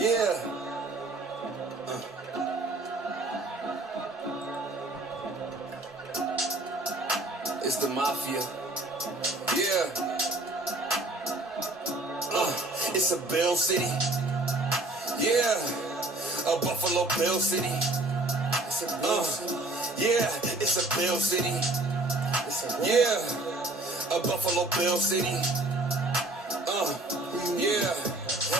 Yeah. It's the mafia. Yeah. It's a Bill City. Yeah. A Buffalo Bill City. It's a Bill City. Yeah. It's a Bill City. Yeah. A Buffalo Bill City. Yeah.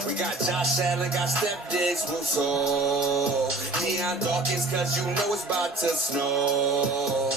We got Josh Allen, got Steph Diggs, Russo, Deion Dawkins, cause you know it's about to snow.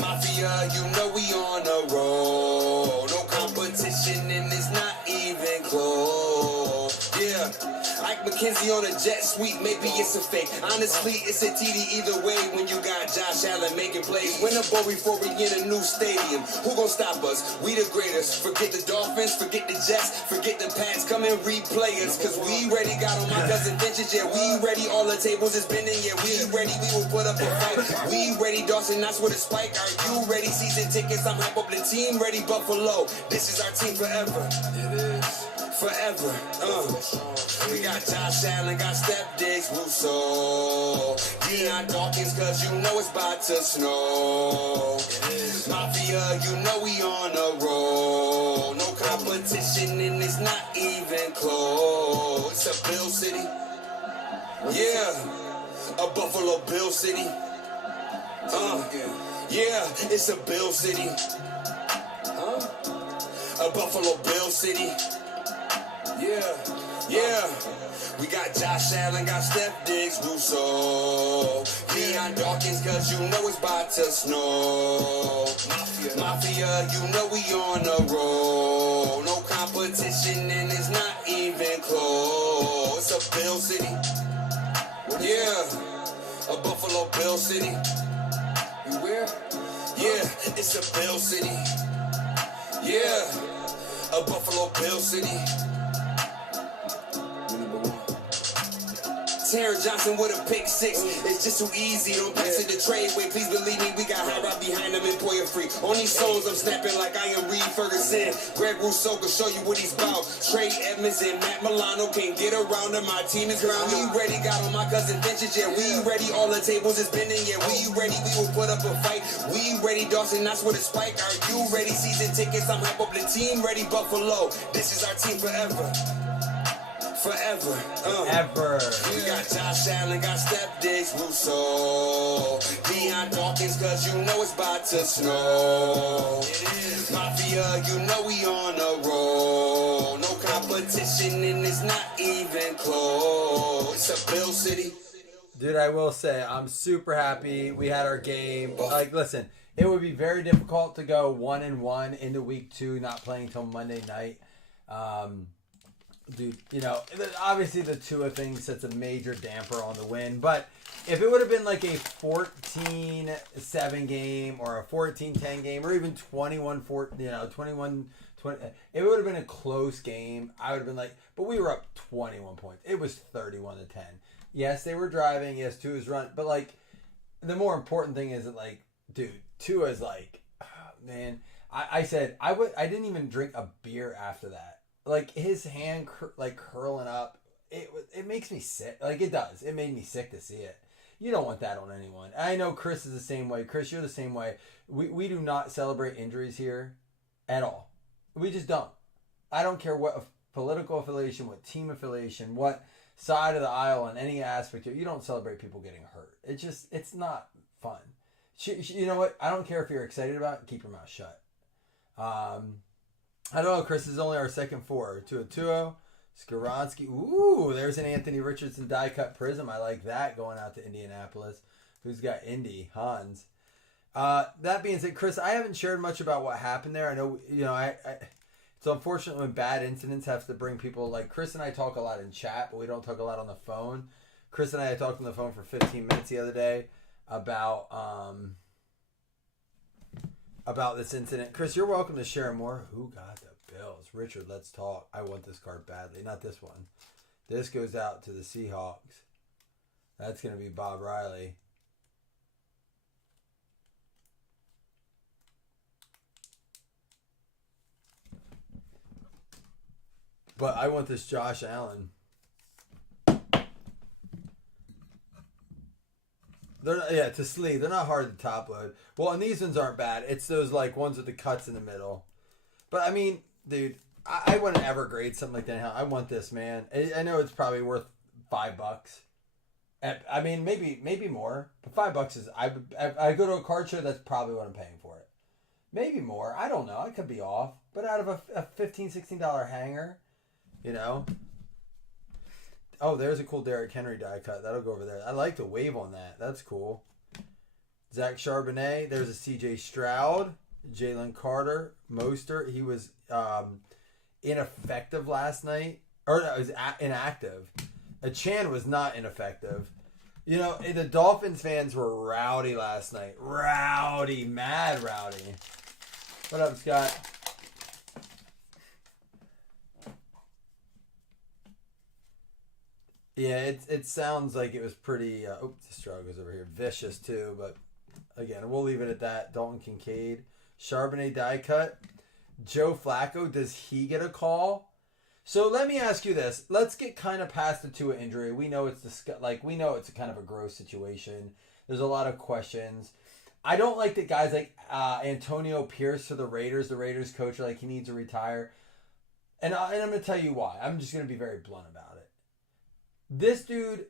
Mafia, you know we on a roll. No competition and it's not even close. Yeah. Ike McKenzie on a jet sweep, maybe it's a fake. Honestly, it's a TD either way when you got Josh Allen making plays. Win a bowl before we get a new stadium. Who gon' stop us? We the greatest. Forget the Dolphins, forget the Jets, forget the Pats. Come and replay us, cause we ready. Got on my cousin Vintage, yeah, we ready. All the tables is bending, yeah, we ready. We will put up a fight. We ready, Dawson, that's with a spike. Are you ready? Season tickets, I'm hype up the team. Ready, Buffalo. This is our team forever. It is. Forever. We got Josh Allen, got Steph Diggs, Russo, Deion Dawkins, cause you know it's about to snow. Mafia, you know we on a roll. No competition and it's not even close. It's a Bill City. Yeah. A Buffalo Bill City. Yeah, it's a Bill City. A Buffalo Bill City. Yeah. We got Josh Allen, got Steph Diggs, Russo, Deion Dawkins, cause you know it's about to snow. Mafia, you know we on a roll. No competition and it's not even close. It's a Bill City. Yeah. A Buffalo Bill City. You where? Yeah, it's a Bill City. Yeah. A Buffalo Bill City. Terrence Johnson with a pick six. It's just too easy. Don't pass it the trade way. Please believe me, we got high rock behind them and Poyer free. On these songs, I'm snapping like I am Reed Ferguson. Greg Rousseau can show you what he's about. Trey Edmonds and Matt Milano can't get around him. My team is ground. We ready. Got on my cousin Vintage. Yeah, we ready. All the tables is bending. Yeah, we ready. We will put up a fight. We ready. Dawson, that's with a spike. Are you ready? Season tickets, I'm hype up the team. Ready, Buffalo. This is our team forever. Forever. Ever. We got Josh Allen, got Steph Diggs, Russo, Deion Dawkins, cause you know it's about to snow. Mafia, you know we on a roll. No competition and it's not even close. It's a Bill City. Dude, I will say, I'm super happy we had our game. Like, listen, it would be very difficult to go 1-1 into week 2, not playing till Monday night. Dude, you know, obviously the Tua thing sets a major damper on the win, but if it would have been like a 14-7 game or a 14-10 game or even 21-4, you know, 21-20, it would have been a close game. I would have been like, but we were up 21 points. It was 31-10. Yes, they were driving. Yes, Tua's run, but like the more important thing is that like, dude, Tua's like, oh, man. I said I didn't even drink a beer after that. Like his hand like curling up, it makes me sick. Like it does. It made me sick to see it. You don't want that on anyone. I know Chris is the same way. Chris, you're the same way. We do not celebrate injuries here at all. We just don't. I don't care what political affiliation, what team affiliation, what side of the aisle on any aspect. You don't celebrate people getting hurt. It's not fun. You know what? I don't care if you're excited about it. Keep your mouth shut. I don't know, Chris, is only our second 4. Tua, Skaronski. Ooh, there's an Anthony Richardson die-cut prism. I like that going out to Indianapolis. Who's got Indy? Hans. That being said, Chris, I haven't shared much about what happened there. I know, you know, it's unfortunate when bad incidents have to bring people, like Chris and I talk a lot in chat, but we don't talk a lot on the phone. Chris and I talked on the phone for 15 minutes the other day about this incident. Chris, you're welcome to share more. Who got the Bills? Richard, let's talk. I want this card badly. Not this one. This goes out to the Seahawks. That's going to be Bob Riley. But I want this Josh Allen. To sleeve. They're not hard to top load. Well, and these ones aren't bad. It's those like ones with the cuts in the middle. But I mean, dude, I wouldn't ever grade something like that. I want this, man. I know it's probably worth $5. I mean, maybe more, but $5 is. I go to a card show. That's probably what I'm paying for it. Maybe more. I don't know. I could be off. But out of a $15, $16 hanger, you know. Oh, there's a cool Derrick Henry die cut. That'll go over there. I like the wave on that. That's cool. Zach Charbonnet. There's a CJ Stroud. Jalen Carter. Mostert. He was ineffective last night. Or no, he was inactive. Chan was not ineffective. You know, the Dolphins fans were rowdy last night. Rowdy. Mad rowdy. What up, Scott? Yeah, it sounds like it was pretty... the straw goes over here. Vicious, too. But, again, we'll leave it at that. Dalton Kincaid. Charbonnet die cut. Joe Flacco, does he get a call? So let me ask you this. Let's get kind of past the Tua injury. We know it's we know it's a kind of a gross situation. There's a lot of questions. I don't like that guys like Antonio Pierce for the Raiders coach, are like he needs to retire. And I'm going to tell you why. I'm just going to be very blunt about it. This dude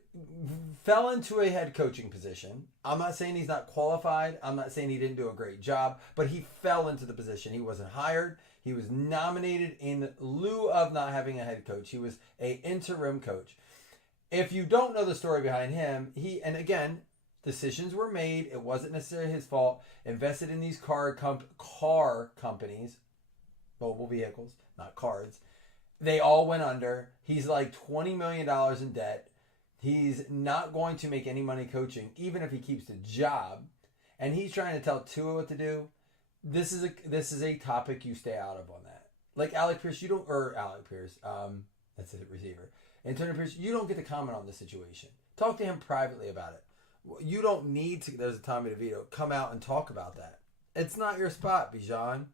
fell into a head coaching position. I'm not saying he's not qualified. I'm not saying he didn't do a great job, but he fell into the position. He wasn't hired. He was nominated in lieu of not having a head coach. He was an interim coach. If you don't know the story behind him, and again, decisions were made. It wasn't necessarily his fault. Invested in these car companies, mobile vehicles, not cards. They all went under. He's like $20 million in debt. He's not going to make any money coaching, even if he keeps the job. And he's trying to tell Tua what to do. This is a topic you stay out of on that. Like Alec Pierce, that's a receiver. Antonio Pierce, you don't get to comment on the situation. Talk to him privately about it. You don't need to, there's a Tommy DeVito, come out and talk about that. It's not your spot, Bijan.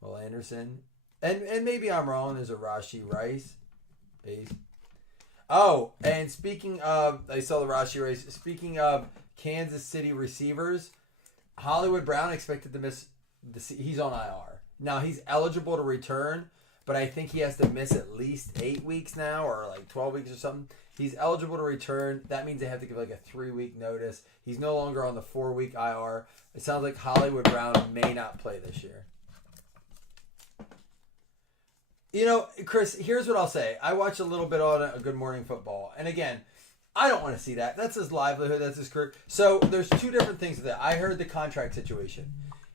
Will Anderson. And maybe I'm wrong. There's a Rashee Rice. Base. Oh, and speaking of, I saw the Rashee Rice. Speaking of Kansas City receivers, Hollywood Brown expected to miss. He's on IR. Now, he's eligible to return, but I think he has to miss at least 8 weeks now or like 12 weeks or something. He's eligible to return. That means they have to give like a 3-week notice. He's no longer on the 4-week IR. It sounds like Hollywood Brown may not play this year. You know, Chris, here's what I'll say. I watched a little bit on a Good Morning Football. And again, I don't want to see that. That's his livelihood. That's his career. So there's two different things to that. I heard the contract situation.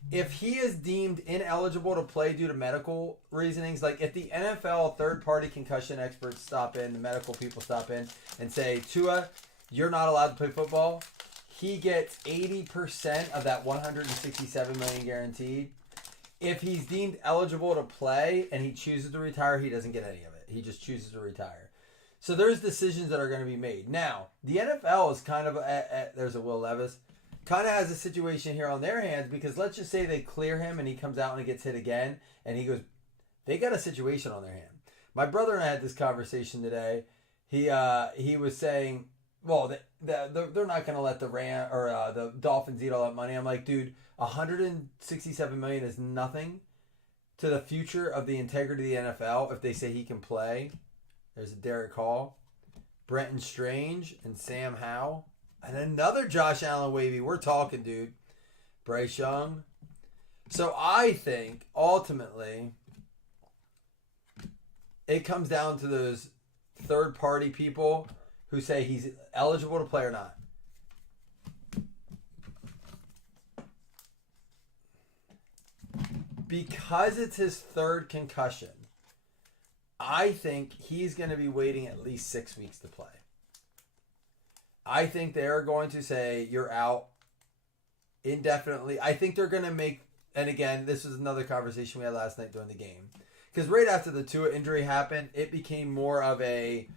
If he is deemed ineligible to play due to medical reasonings, like if the NFL third-party concussion experts stop in, the medical people stop in and say, Tua, you're not allowed to play football, he gets 80% of that $167 million guaranteed. If he's deemed eligible to play and he chooses to retire, he doesn't get any of it. He just chooses to retire. So there's decisions that are going to be made. Now, the NFL is kind of, there's a Will Levis, kind of has a situation here on their hands because let's just say they clear him and he comes out and he gets hit again and he goes, they got a situation on their hand. My brother and I had this conversation today. He was saying, well, they're not going to let the Dolphins eat all that money. I'm like, dude, $167 million is nothing to the future of the integrity of the NFL if they say he can play. There's a Derek Hall, Brenton Strange, and Sam Howell. And another Josh Allen wavy. We're talking, dude. Bryce Young. So I think, ultimately, it comes down to those third-party people who say he's eligible to play or not. Because it's his third concussion, I think he's going to be waiting at least 6 weeks to play. I think they're going to say you're out indefinitely. I think they're going to make, and again, this was another conversation we had last night during the game. Because right after the Tua injury happened, it became more of a,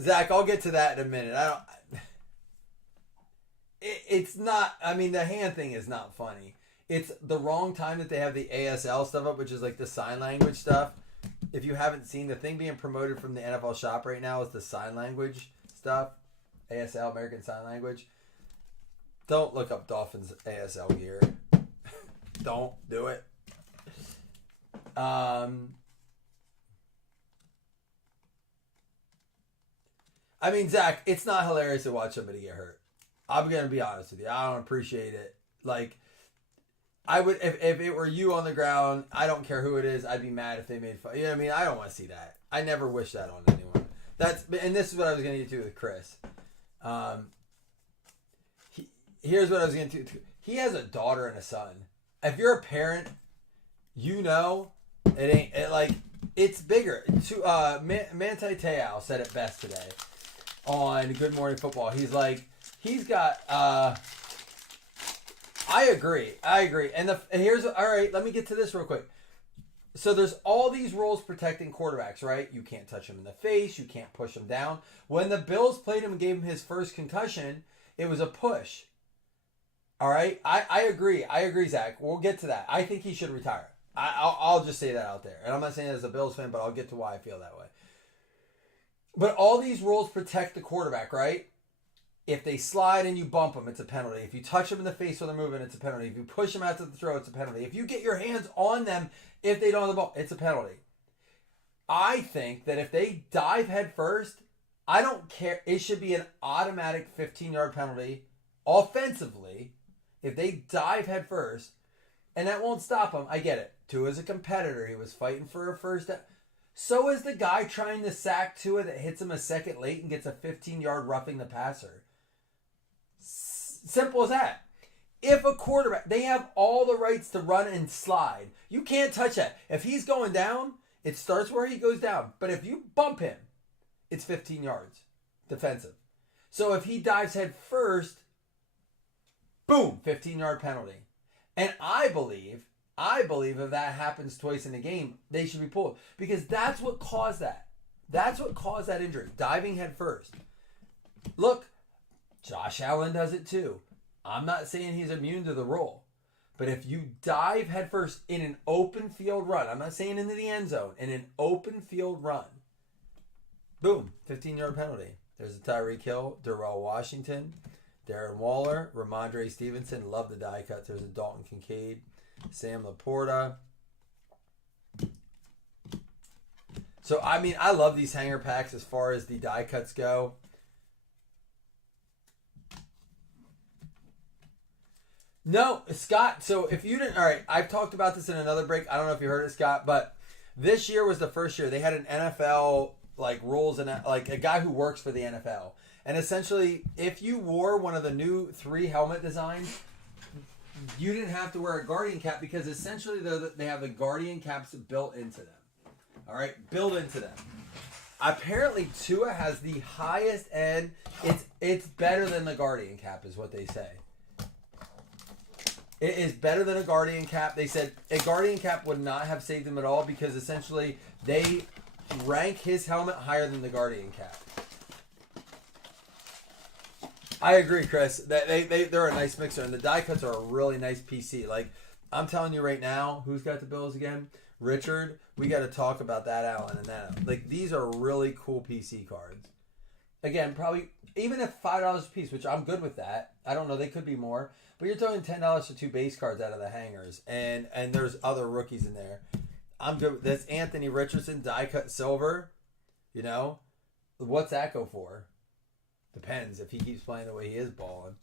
Zach, I'll get to that in a minute. It's not, I mean, the hand thing is not funny. It's the wrong time that they have the ASL stuff up, which is like the sign language stuff. If you haven't seen, the thing being promoted from the NFL shop right now is the sign language stuff. ASL, American Sign Language. Don't look up Dolphins ASL gear. Don't do it. I mean, Zach, it's not hilarious to watch somebody get hurt. I'm gonna be honest with you. I don't appreciate it. Like, I would if it were you on the ground. I don't care who it is. I'd be mad if they made fun. You know what I mean? I don't want to see that. I never wish that on anyone. And this is what I was gonna get to with Chris. Here's what I was gonna do. He has a daughter and a son. If you're a parent, you know it's bigger. Manti Te'o said it best today on Good Morning Football. He's got. I agree. And here's all right. Let me get to this real quick. So there's all these rules protecting quarterbacks, right? You can't touch him in the face. You can't push him down. When the Bills played him and gave him his first concussion, it was a push. All right, I agree. Zach. We'll get to that. I think he should retire. I'll just say that out there. And I'm not saying that as a Bills fan, but I'll get to why I feel that way. But all these rules protect the quarterback, right? If they slide and you bump them, it's a penalty. If you touch them in the face when they're moving, it's a penalty. If you push them out to the throw, it's a penalty. If you get your hands on them, if they don't have the ball, it's a penalty. I think that if they dive head first, I don't care. It should be an automatic 15-yard penalty offensively if they dive head first, and that won't stop them. I get it. Tua is a competitor. He was fighting for a first down. So is the guy trying to sack Tua that hits him a second late and gets a 15-yard roughing the passer. Simple as that. If a quarterback, they have all the rights to run and slide. You can't touch that. If he's going down, it starts where he goes down. But if you bump him, it's 15 yards defensive. So if he dives head first, boom, 15-yard penalty. And I believe if that happens twice in a game, they should be pulled. Because that's what caused that. That's what caused that injury. Diving head first. Look, Josh Allen does it too. I'm not saying he's immune to the rule. But if you dive head first in an open field run, I'm not saying into the end zone, in an open field run, boom, 15-yard penalty. There's a Tyreek Hill, Darrell Washington, Darren Waller, Ramondre Stevenson, love the die cut. There's a Dalton Kincaid, Sam Laporta. So, I mean, I love these hanger packs as far as the die cuts go. No, Scott, so if you didn't, all right, I've talked about this in another break. I don't know if you heard it, Scott, but this year was the first year. They had an NFL, rules and, a guy who works for the NFL. And essentially, if you wore one of the new 3 helmet designs, you didn't have to wear a Guardian cap because essentially they have the Guardian caps built into them. All right, built into them. Apparently, Tua has the highest end. It's better than the Guardian cap, is what they say. It is better than a Guardian cap. They said a Guardian cap would not have saved him at all because essentially they rank his helmet higher than the Guardian cap. I agree, Chris. They're a nice mixer, and the die cuts are a really nice PC. I'm telling you right now, who's got the Bills again? Richard. We got to talk about that, Alan, and that. These are really cool PC cards. Again, probably even if $5 a piece, which I'm good with that. I don't know, they could be more, but you're talking $10 for 2 base cards out of the hangers, and there's other rookies in there. I'm good. That's Anthony Richardson die cut silver. You know, what's that go for? Depends if he keeps playing the way he is balling.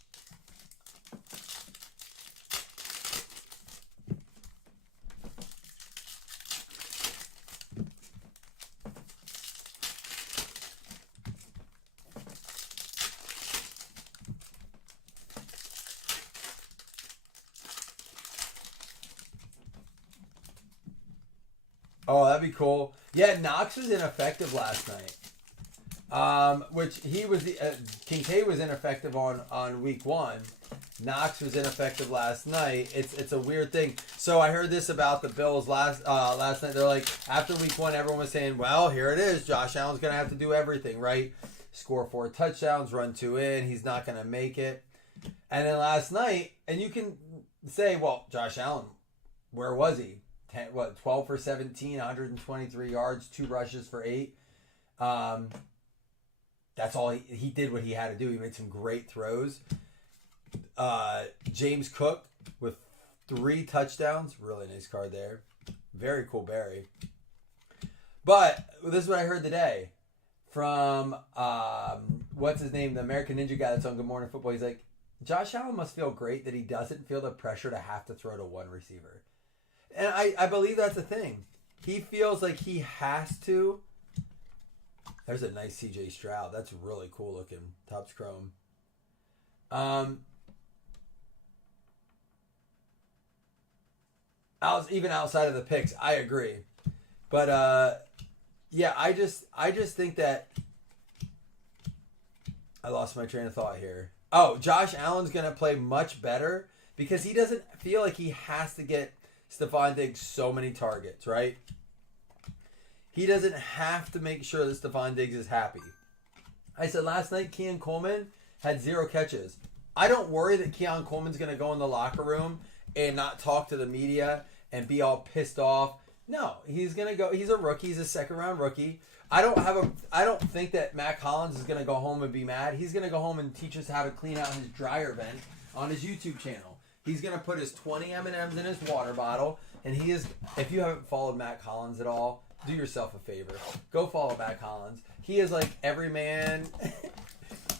Oh, that'd be cool. Yeah, Knox was ineffective last night. Which he was Kincaid was ineffective on week 1. Knox was ineffective last night. It's a weird thing. So I heard this about the Bills last night. They're like, after week 1, everyone was saying, well, here it is. Josh Allen's gonna have to do everything, right? Score 4 touchdowns, run 2 in. He's not gonna make it. And then last night, and you can say, well, Josh Allen, where was he? 12 for 17, 123 yards, 2 rushes for 8. That's all he did what he had to do. He made some great throws. James Cook with 3 touchdowns. Really nice card there. Very cool Barry. But this is what I heard today from, what's his name? The American Ninja guy that's on Good Morning Football. He's like, Josh Allen must feel great that he doesn't feel the pressure to have to throw to one receiver. And I believe that's the thing. He feels like he has to. There's a nice CJ Stroud. That's really cool looking. Topps chrome. Even outside of the picks, I agree. But yeah, I just think that I lost my train of thought here. Oh, Josh Allen's going to play much better because he doesn't feel like he has to get Stephon Diggs so many targets, right? He doesn't have to make sure that Stephon Diggs is happy. I said last night, Keon Coleman had 0 catches. I don't worry that Keon Coleman's going to go in the locker room and not talk to the media and be all pissed off. No, he's going to go. He's a rookie. He's a second-round rookie. I don't think that Mac Hollins is going to go home and be mad. He's going to go home and teach us how to clean out his dryer vent on his YouTube channel. He's going to put his 20 M&Ms in his water bottle. And he is, if you haven't followed Mac Hollins at all, do yourself a favor. Go follow Mac Hollins. He is like every man.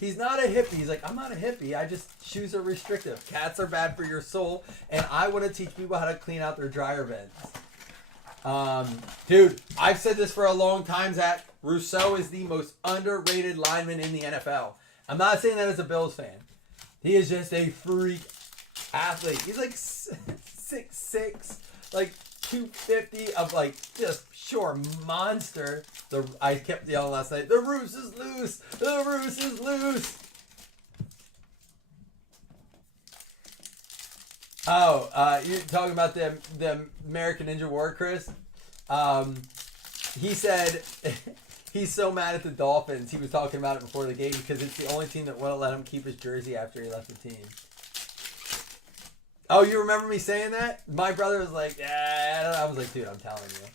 He's not a hippie. He's like, I'm not a hippie. Shoes are restrictive. Cats are bad for your soul. And I want to teach people how to clean out their dryer vents. Dude, I've said this for a long time, Zach. Rousseau is the most underrated lineman in the NFL. I'm not saying that as a Bills fan. He is just a freak athlete. He's like 6'6", like 250 of like just sure monster. I kept yelling last night, the Roos is loose! The Roos is loose! Oh, you're talking about the American Ninja War, Chris? He said he's so mad at the Dolphins. He was talking about it before the game because it's the only team that wouldn't let him keep his jersey after he left the team. Oh, you remember me saying that? My brother was like, yeah, I was like, dude, I'm telling you.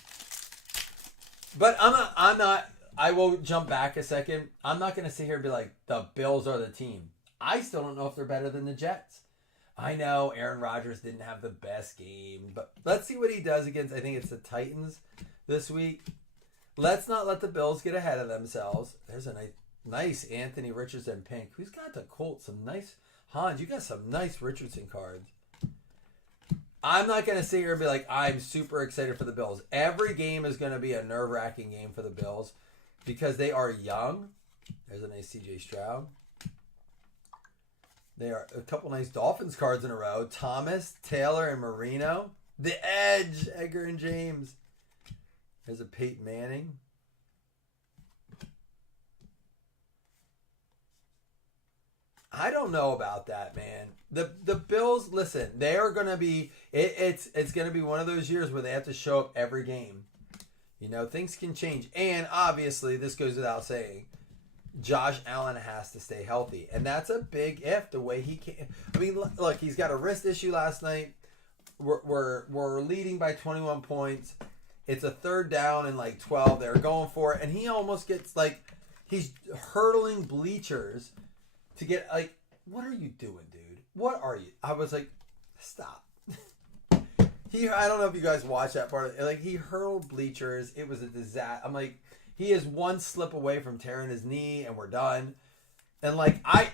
But I'm not, I will jump back a second. I'm not going to sit here and be like, the Bills are the team. I still don't know if they're better than the Jets. I know Aaron Rodgers didn't have the best game, but let's see what he does against, I think it's the Titans this week. Let's not let the Bills get ahead of themselves. There's a nice Anthony Richardson pink. Who's got the Colts? Some nice, Hans, you got some nice Richardson cards. I'm not going to sit here and be like, I'm super excited for the Bills. Every game is going to be a nerve-wracking game for the Bills because they are young. There's a nice CJ Stroud. There are a couple nice Dolphins cards in a row. Thomas, Taylor, and Marino. The Edge, Edgar and James. There's a Peyton Manning. I don't know about that, man. The Bills, listen, they are going to be, it's going to be one of those years where they have to show up every game. You know, things can change. And obviously, this goes without saying, Josh Allen has to stay healthy. And that's a big if, the way he can. I mean, look, he's got a wrist issue last night. We're leading by 21 points. It's a 3rd down and like 12. They're going for it. And he almost gets like, he's hurdling bleachers to get like, what are you doing, dude? What are you? I was like, stop. I don't know if you guys watched that part. Like, he hurled bleachers. It was a disaster. I'm like, he is one slip away from tearing his knee, and we're done. And like, I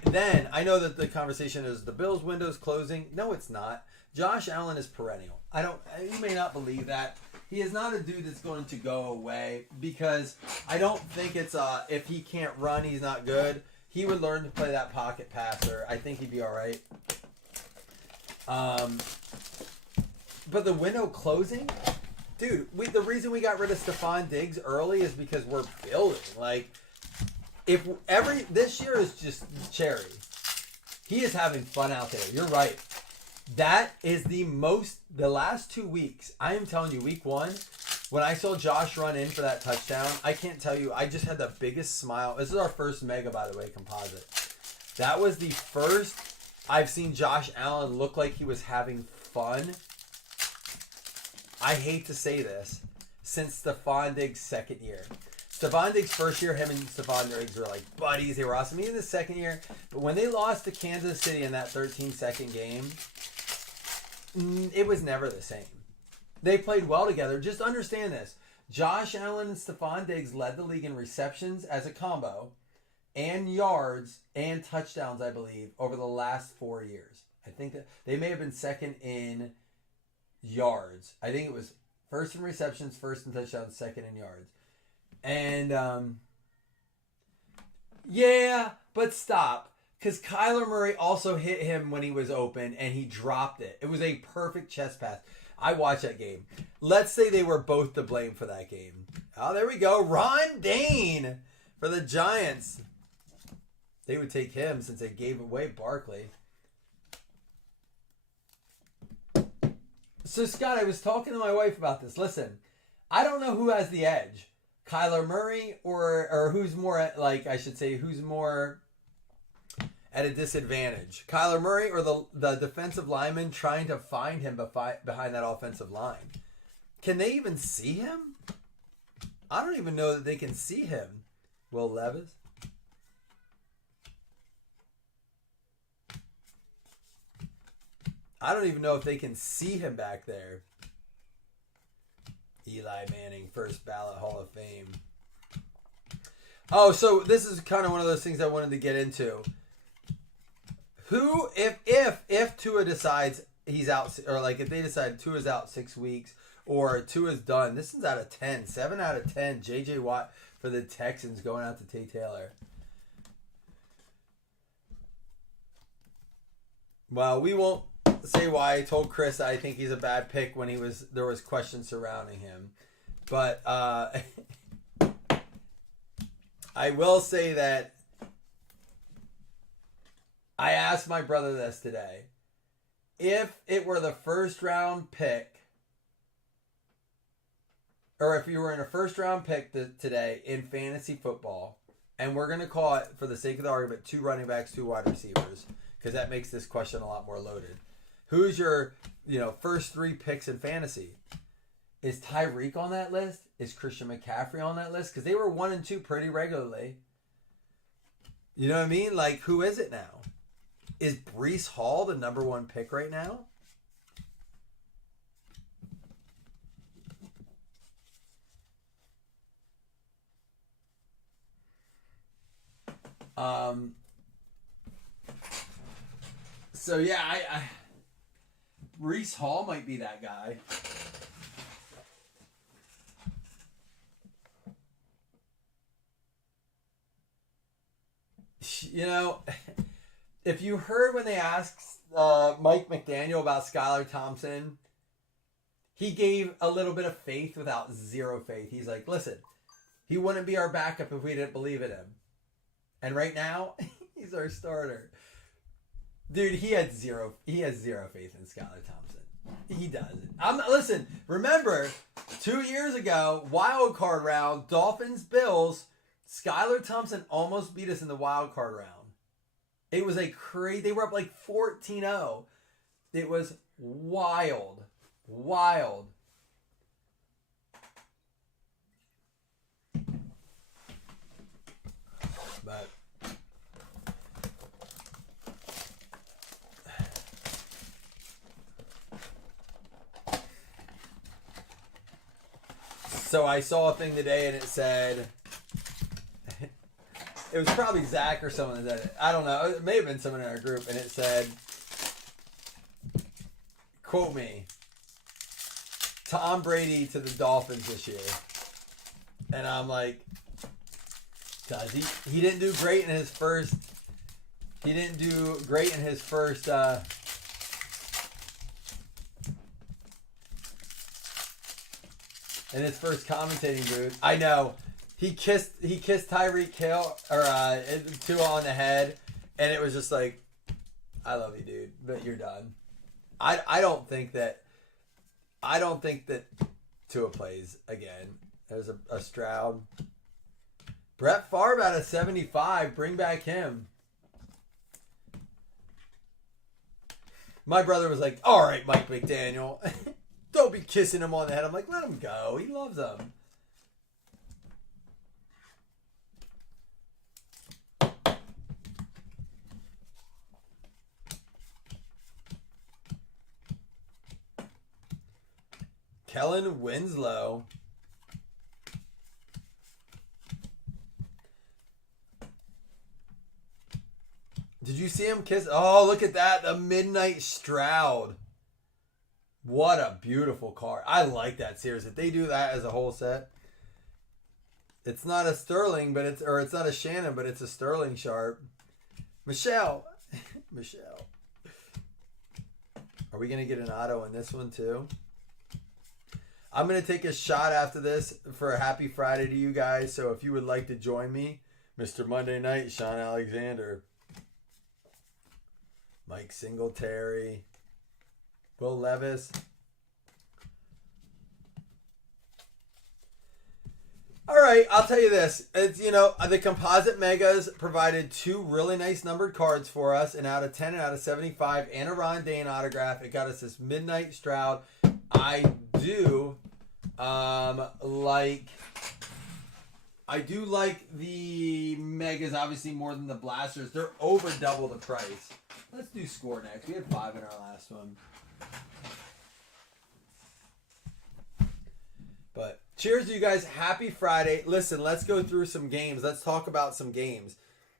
know that the conversation is the Bills' window's closing. No, it's not. Josh Allen is perennial. You may not believe that. He is not a dude that's going to go away because I don't think it's if he can't run, he's not good. He would learn to play that pocket passer. I think he'd be all right. But the window closing, dude. The reason we got rid of Stephon Diggs early is because we're building. Like, this year is just cherry. He is having fun out there. You're right. That is the last 2 weeks. I am telling you, week 1, when I saw Josh run in for that touchdown, I can't tell you, I just had the biggest smile. This is our first mega, by the way, composite. That was the first I've seen Josh Allen look like he was having fun. I hate to say this, since Stephon Diggs' second year. Stephon Diggs' first year, him and Stephon Diggs were like buddies. They were awesome. Even the second year. But when they lost to Kansas City in that 13-second game, it was never the same. They played well together. Just understand this. Josh Allen and Stephon Diggs led the league in receptions as a combo and yards and touchdowns, I believe, over the last 4 years. I think that they may have been second in yards. I think it was first in receptions, first in touchdowns, second in yards. And, yeah, but stop. Because Kyler Murray also hit him when he was open, and he dropped it. It was a perfect chest pass. I watched that game. Let's say they were both to blame for that game. Oh, there we go. Ron Dane for the Giants. They would take him since they gave away Barkley. So, Scott, I was talking to my wife about this. Listen, I don't know who has the edge. Kyler Murray or who's more, like, I should say, who's more at a disadvantage? Kyler Murray or the defensive lineman trying to find him behind that offensive line? Can they even see him? I don't even know that they can see him. Will Levis? I don't even know if they can see him back there. Eli Manning, first ballot Hall of Fame. Oh, so this is kind of one of those things I wanted to get into. Who, if Tua decides he's out, or like if they decide Tua's out 6 weeks, or Tua's done, this is out of 10, 7 out of 10. J.J. Watt for the Texans going out to Tay Taylor. Well, we won't say why. I told Chris I think he's a bad pick when there was questions surrounding him, but I will say that I asked my brother this today. If it were the first round pick, or if you were in a first round pick today in fantasy football, and we're going to call it, for the sake of the argument, 2 running backs, 2 wide receivers, because that makes this question a lot more loaded. Who's your, first 3 picks in fantasy? Is Tyreek on that list? Is Christian McCaffrey on that list? Because they were 1 and 2 pretty regularly. You know what I mean? Like, who is it now? Is Breece Hall the number 1 pick right now? So yeah, I Breece Hall might be that guy. If you heard when they asked Mike McDaniel about Skylar Thompson, he gave a little bit of faith without zero faith. He's like, listen, he wouldn't be our backup if we didn't believe in him. And right now, he's our starter. Dude, he has zero faith in Skylar Thompson. He doesn't. Listen, remember, 2 years ago, wild card round, Dolphins, Bills, Skylar Thompson almost beat us in the wild card round. It was a crazy. They were up like 14-0. It was wild. Wild. But so I saw a thing today and it said, it was probably Zach or someone that said it. I don't know. It may have been someone in our group, and it said, quote me, Tom Brady to the Dolphins this year. And I'm like, does he didn't do great in his first in his first commentating booth. I know. He kissed Tyreek Hill or Tua on the head, and it was just like, I love you, dude, but you're done. I don't think that Tua plays again. There's a Stroud. Brett Favre out of 75. Bring back him. My brother was like, all right, Mike McDaniel. Don't be kissing him on the head. I'm like, let him go. He loves them. Kellen Winslow. Did you see him kiss? Oh, look at that. The Midnight Stroud. What a beautiful card. I like that series. If they do that as a whole set. It's not a Sterling, but it's not a Shannon, but it's a Sterling Sharp. Michelle. Michelle. Are we going to get an auto in this one too? I'm going to take a shot after this for a happy Friday to you guys. So if you would like to join me, Mr. Monday Night, Sean Alexander, Mike Singletary, Will Levis. All right, I'll tell you this. It's, the composite megas provided 2 really nice numbered cards for us, an out of 10 and out of 75, and a Ron Dane autograph. It got us this Midnight Stroud. I do like the megas obviously more than the blasters. They're over double the price. Let's do score next. We had 5 in our last one. But cheers to you guys. Happy Friday. Listen, let's go through some games. Let's talk about some games.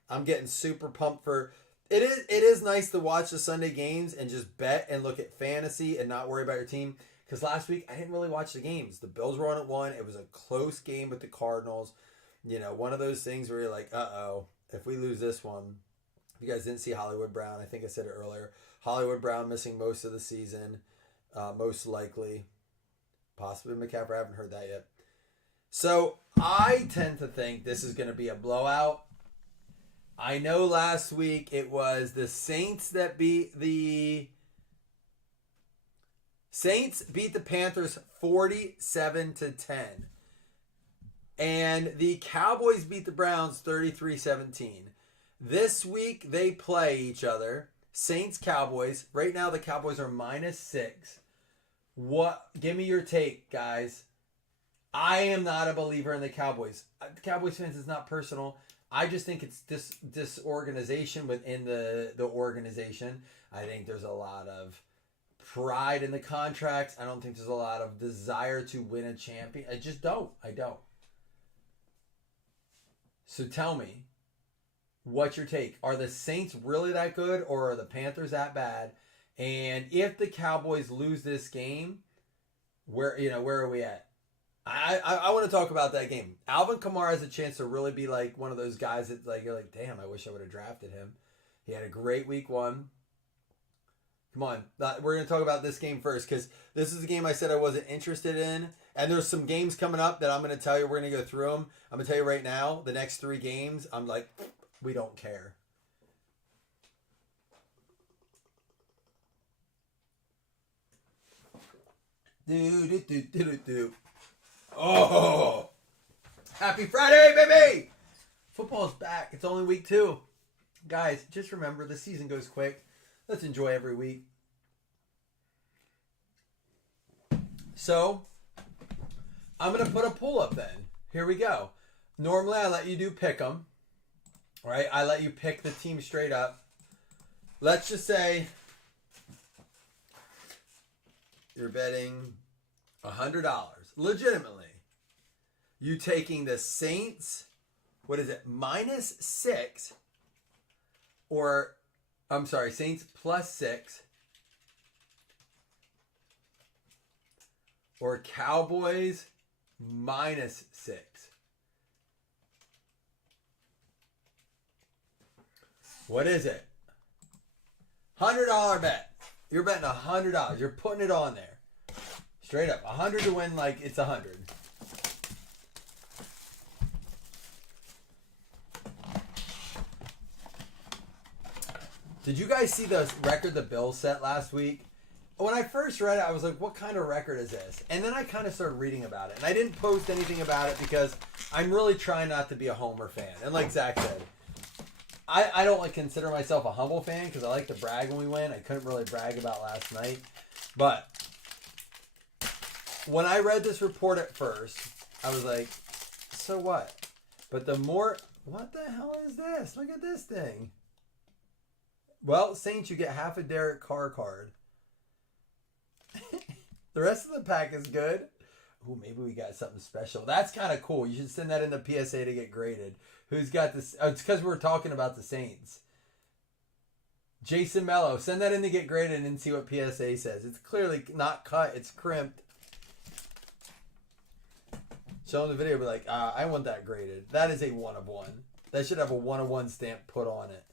I'm getting super pumped for it. Is nice to watch the Sunday games and just bet and look at fantasy and not worry about your team. Because last week I didn't really watch the games. The Bills were on at 1. It was a close game with the Cardinals. One of those things where you're like, uh-oh, if we lose this one. If you guys didn't see Hollywood Brown, I think I said it earlier. Hollywood Brown missing most of the season, most likely. Possibly McCaffrey. I haven't heard that yet. So I tend to think this is going to be a blowout. I know last week it was the Saints that beat the Panthers 47-10. And the Cowboys beat the Browns 33-17. This week they play each other. Saints Cowboys. Right now the Cowboys are -6. What? Give me your take, guys. I am not a believer in the Cowboys. Cowboys fans is not personal. I just think it's disorganization within the organization. I think there's a lot of pride in the contracts. I don't think there's a lot of desire to win a champion. I just don't. I don't. So tell me, what's your take? Are the Saints really that good, or are the Panthers that bad? And if the Cowboys lose this game, where are we at? I want to talk about that game. Alvin Kamara has a chance to really be like one of those guys that you're like, damn, I wish I would have drafted him. He had a great week 1. Come on, we're going to talk about this game first because this is a game I said I wasn't interested in. And there's some games coming up that I'm going to tell you. We're going to go through them. I'm going to tell you right now, the next 3 games, I'm like, we don't care. Oh, happy Friday, baby! Football's back. It's only week 2. Guys, just remember, the season goes quick. Let's enjoy every week. So, I'm going to put a poll up then. Here we go. Normally, I let you do pick 'em. Right? I let you pick the team straight up. Let's just say you're betting $100. Legitimately. You taking the Saints, -6, or, I'm sorry, Saints +6, or Cowboys -6. What is it? $100 bet. You're betting $100. You're putting it on there. Straight up. 100 to win like it's 100. Did you guys see the record the Bills set last week? When I first read it, I was like, what kind of record is this? And then I kind of started reading about it. And I didn't post anything about it because I'm really trying not to be a Homer fan. And like Zach said, I don't consider myself a humble fan because I like to brag when we win. I couldn't really brag about last night. But when I read this report at first, I was like, so what? But the more, what the hell is this? Look at this thing. Well, Saints, you get half a Derek Carr card. The rest of the pack is good. Ooh, maybe we got something special. That's kind of cool. You should send that in the PSA to get graded. Who's got this? Oh, it's because we're talking about the Saints. Jason Mello, send that in to get graded and see what PSA says. It's clearly not cut. It's crimped. Show them the video. Be like, I want that graded. That is a 1 of 1. That should have a 1 of 1 stamp put on it.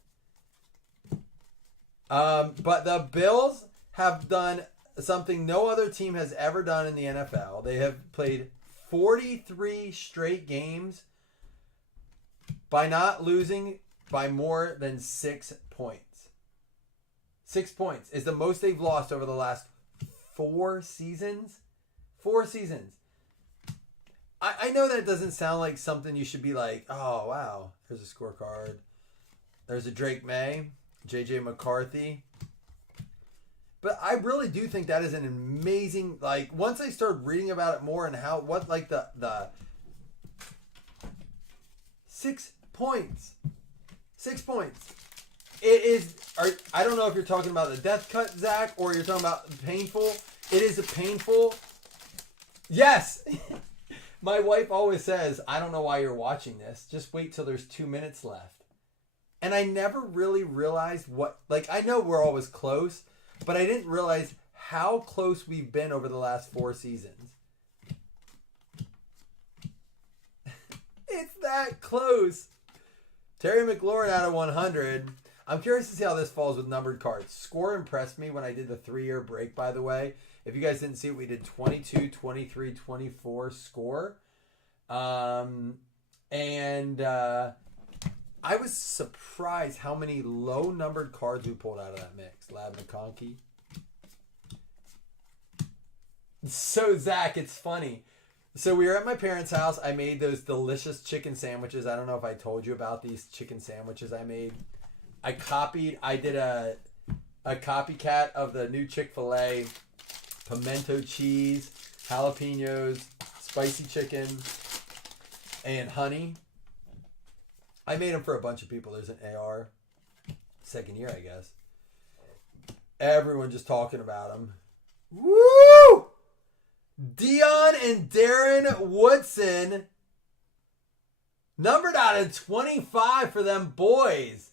But the Bills have done something no other team has ever done in the NFL. They have played 43 straight games by not losing by more than 6 points. 6 points is the most they've lost over the last 4 seasons. 4 seasons. I know that doesn't sound like something you should be like, oh, wow, there's a scorecard. There's a Drake May, J.J. McCarthy. But I really do think that is an amazing, like, once I started reading about it more and how, what, like, the 6 points. 6 points. It is, I don't know if you're talking about the death cut, Zach, or you're talking about painful. It is a painful. Yes! My wife always says, I don't know why you're watching this. Just wait till there's 2 minutes left. And I never really realized what, like, I know we're always close, but I didn't realize how close we've been over the last 4 seasons. It's that close. Terry McLaurin out of 100. I'm curious to see how this falls with numbered cards. Score impressed me when I did the 3-year break, by the way. If you guys didn't see it, we did 22, 23, 24 score. I was surprised how many low-numbered cards we pulled out of that mix. Lab McConkey. So, Zach, it's funny. So, we were at my parents' house. I made those delicious chicken sandwiches. I don't know if I told you about these chicken sandwiches I made. I did a copycat of the new Chick-fil-A. Pimento cheese, jalapenos, spicy chicken, and honey. I made them for a bunch of people. There's an AR. Second year, I guess. Everyone just talking about them. Woo! Dion and Darren Woodson. Numbered out of 25 for them boys.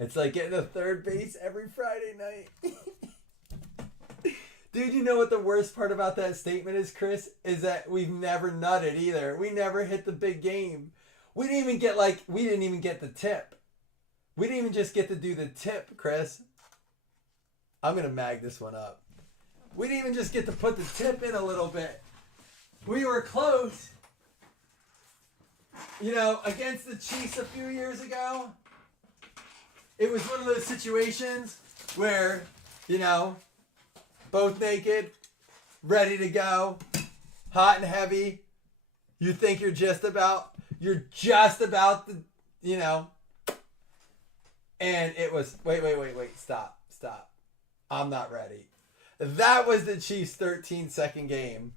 It's like getting a third base every Friday night. Dude, you know what the worst part about that statement is, Chris? Is that we've never nutted either. We never hit the big game. We didn't even get the tip. We didn't even just get to do the tip, Chris. I'm going to mag this one up. We didn't even just get to put the tip in a little bit. We were close. You know, against the Chiefs a few years ago, it was one of those situations where, you know, both naked, ready to go, hot and heavy. You think you're just about the, you know. And it was, wait, stop. I'm not ready. That was the Chiefs' 13-second game.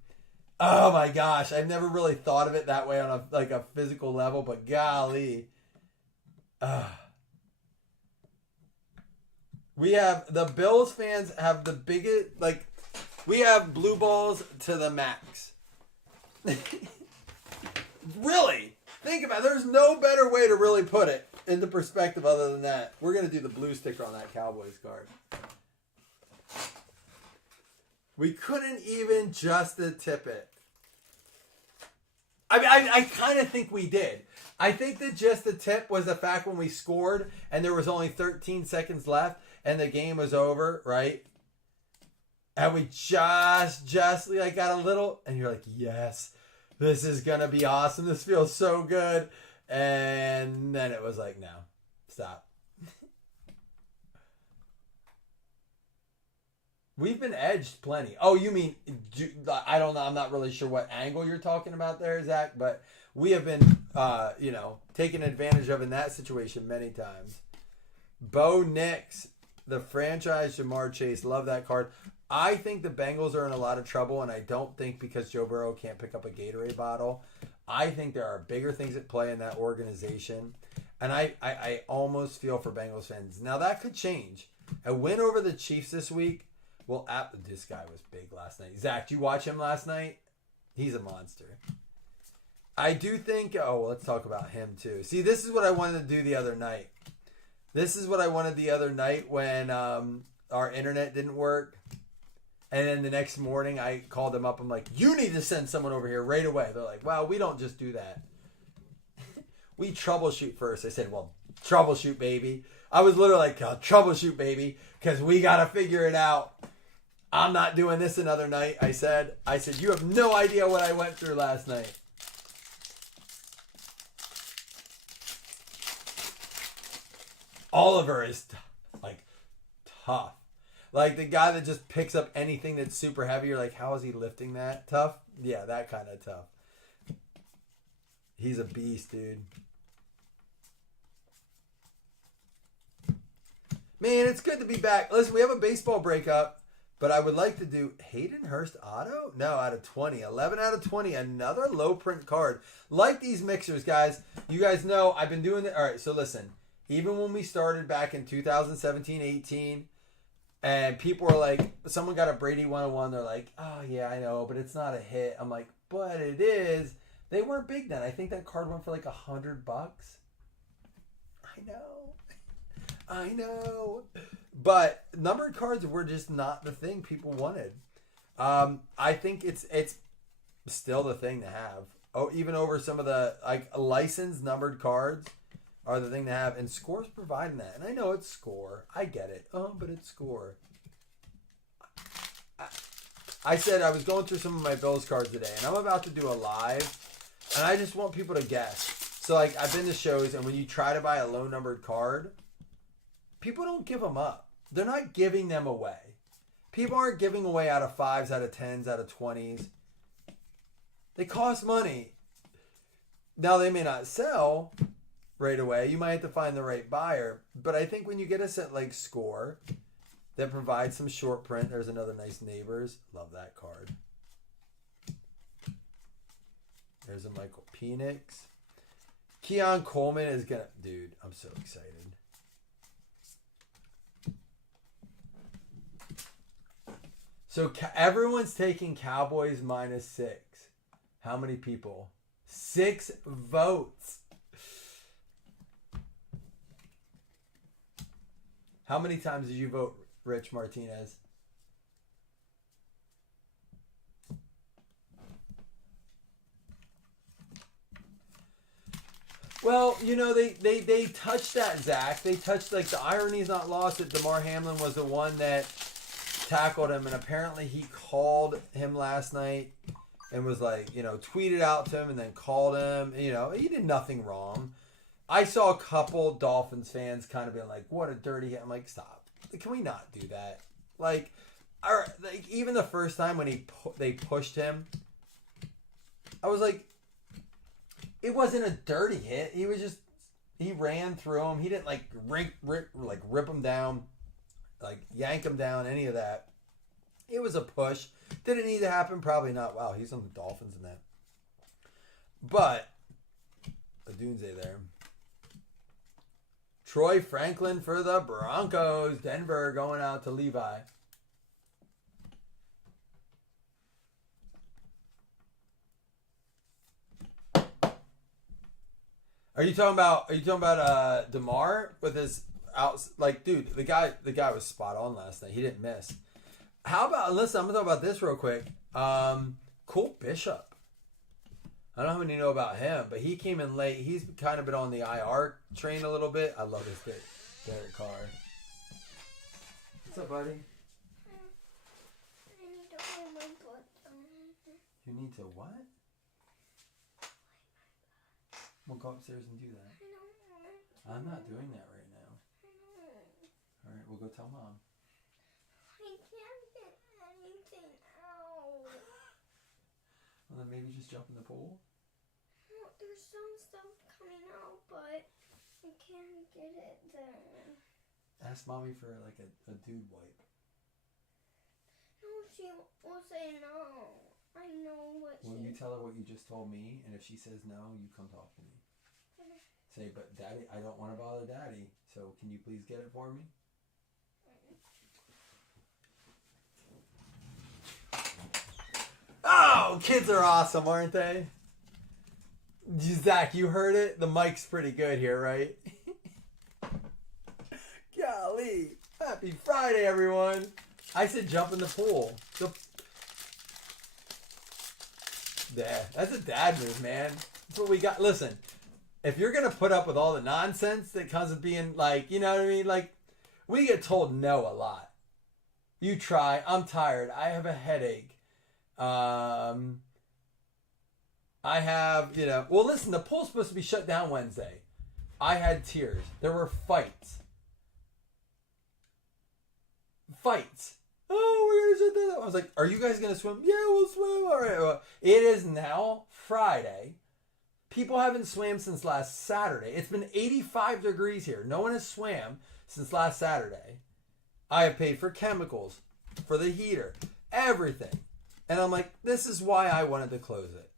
Oh my gosh, I've never really thought of it that way on a physical level, but golly. We have, the Bills fans have the biggest, like, we have blue balls to the max. Really? Think about it. There's no better way to really put it into perspective other than that. We're going to do the blue sticker on that Cowboys card. We couldn't even just tip it. I mean, I kind of think we did. I think that just the tip was the fact when we scored and there was only 13 seconds left and the game was over, right? And we just like got a little, and you're like, yes, this is going to be awesome. This feels so good. And then it was like, no, stop. We've been edged plenty. Oh, you mean, I don't know. I'm not really sure what angle you're talking about there, Zach, but we have been, taken advantage of in that situation many times. Bo Nix, the franchise Jamar Chase. Love that card. I think the Bengals are in a lot of trouble, and I don't think because Joe Burrow can't pick up a Gatorade bottle. I think there are bigger things at play in that organization, and I almost feel for Bengals fans. Now, that could change. A win over the Chiefs this week Well, this guy was big last night. Zach, did you watch him last night? He's a monster. I do think... Oh, well, let's talk about him, too. See, this is what I wanted to do the other night. This is what I wanted the other night when our internet didn't work. And then the next morning, I called them up. I'm like, you need to send someone over here right away. They're like, well, we don't just do that. We troubleshoot first. I said, well, troubleshoot, baby. I was literally like, troubleshoot, baby, because we got to figure it out. I'm not doing this another night. I said, you have no idea what I went through last night. Oliver is tough. Like the guy that just picks up anything that's super heavy. You're like, how is he lifting that? Tough? Yeah, that kind of tough. He's a beast, dude. Man, it's good to be back. Listen, we have a baseball breakup, but I would like to do Hayden Hurst auto? No, out of 20. 11 out of 20. Another low print card. Like these mixers, guys. You guys know I've been doing it. All right, so listen. Even when we started back in 2017-18, and people were like, someone got a Brady 101, they're like, oh, yeah, I know, but it's not a hit. I'm like, but it is. They weren't big then. I think that card went for like $100. I know. But numbered cards were just not the thing people wanted. I think it's still the thing to have. Oh, even over some of the like licensed numbered cards are the thing to have, and Score's providing that. And I know it's Score. I get it. But it's Score. I said I was going through some of my Bills cards today, and I'm about to do a live, and I just want people to guess. So, like, I've been to shows, and when you try to buy a low-numbered card, people don't give them up. They're not giving them away. People aren't giving away out of 5s, out of 10s, out of 20s. They cost money. Now, they may not sell right away. You might have to find the right buyer. But I think when you get a set like Score that provides some short print, there's another nice Neighbors. Love that card. There's a Michael Penix. Keon Coleman is going to... Dude, I'm so excited. So everyone's taking Cowboys -6. How many people? 6 votes. How many times did you vote, Rich Martinez? Well, you know, they touched that, Zach. They touched, like, the irony's not lost that DeMar Hamlin was the one that tackled him, and apparently he called him last night and was like, you know, tweeted out to him and then called him. You know, he did nothing wrong. I saw a couple Dolphins fans kind of being like, what a dirty hit. I'm like, stop. Can we not do that? Like even the first time when they pushed him, I was like, it wasn't a dirty hit. He was just, he ran through him. He didn't like rip him down, like yank him down, any of that. It was a push. Did it need to happen? Probably not. Wow, he's on the Dolphins in that. But a Doomsday there. Troy Franklin for the Broncos. Denver going out to Levi. Are you talking about DeMar with his out? Like, dude, the guy was spot on last night. He didn't miss. How about, listen, I'm gonna talk about this real quick. Colt Bishop. I don't know how many know about him, but he came in late. He's kind of been on the IR train a little bit. I love his Derek Carr. What's up, buddy? I need to hold my butt down. You need to what? We'll go upstairs and do that. I don't want to. I'm not doing that right now. I know. All right, we'll go tell Mom. I can't get anything out. Well, then maybe just jump in the pool. Well, there's some stuff coming out, but I can't get it there. Ask Mommy for like a dude wipe. No, she will say no. I know what Well, she... you tell her what you just told me, and if she says no, you come talk to me. Okay. Say, but Daddy, I don't want to bother Daddy, so can you please get it for me? kids are awesome, aren't they? Zach, you heard it? The mic's pretty good here, right? Golly. Happy Friday, everyone. I said jump in the pool. Yeah, that's a dad move, man. That's what we got. Listen, if you're going to put up with all the nonsense that comes with being like, you know what I mean? Like, we get told no a lot. You try. I'm tired. I have a headache. I have, well, listen, the pool's supposed to be shut down Wednesday. I had tears. There were fights. Oh, we're going to shut that down. I was like, are you guys going to swim? Yeah, we'll swim. All right. Well, it is now Friday. People haven't swam since last Saturday. It's been 85 degrees here. No one has swam since last Saturday. I have paid for chemicals, for the heater, everything. And I'm like, this is why I wanted to close it.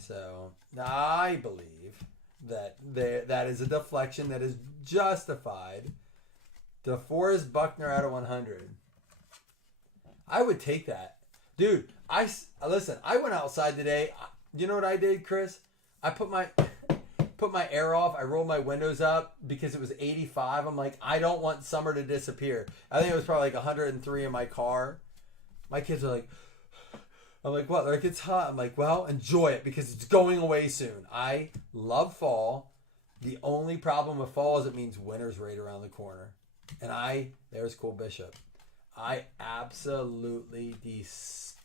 So I believe that that is a deflection that is justified. DeForest Buckner out of 100. I would take that. Dude, listen, I went outside today. You know what I did, Chris? I put my air off. I rolled my windows up because it was 85. I'm like, I don't want summer to disappear. I think it was probably like 103 in my car. My kids are like, I'm like, what? They're like, it's hot. I'm like, well, enjoy it because it's going away soon. I love fall. The only problem with fall is it means winter's right around the corner. And there's Cole Bishop. I absolutely despise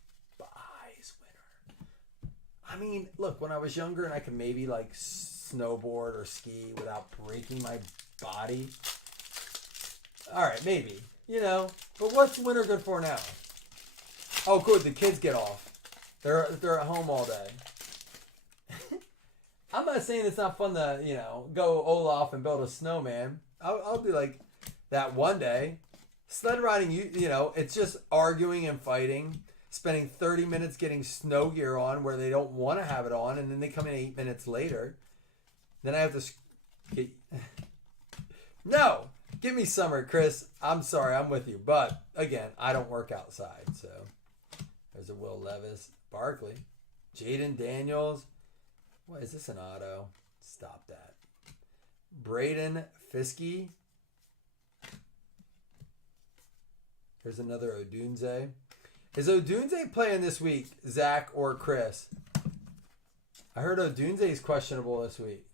winter. I mean, look, when I was younger and I could maybe like snowboard or ski without breaking my body. All right, maybe, but what's winter good for now? Oh, good. The kids get off. They're at home all day. I'm not saying it's not fun to, go Olaf and build a snowman. I'll do like that one day. Sled riding, it's just arguing and fighting, spending 30 minutes getting snow gear on where they don't want to have it on, and then they come in 8 minutes later. Then I have to... No! Give me summer, Chris. I'm sorry, I'm with you. But, again, I don't work outside, so... There's a Will Levis. Barkley. Jaden Daniels. What is this, an auto? Stop that. Braden Fiske. Here's another Odunze. Is Odunze playing this week, Zach or Chris? I heard Odunze is questionable this week.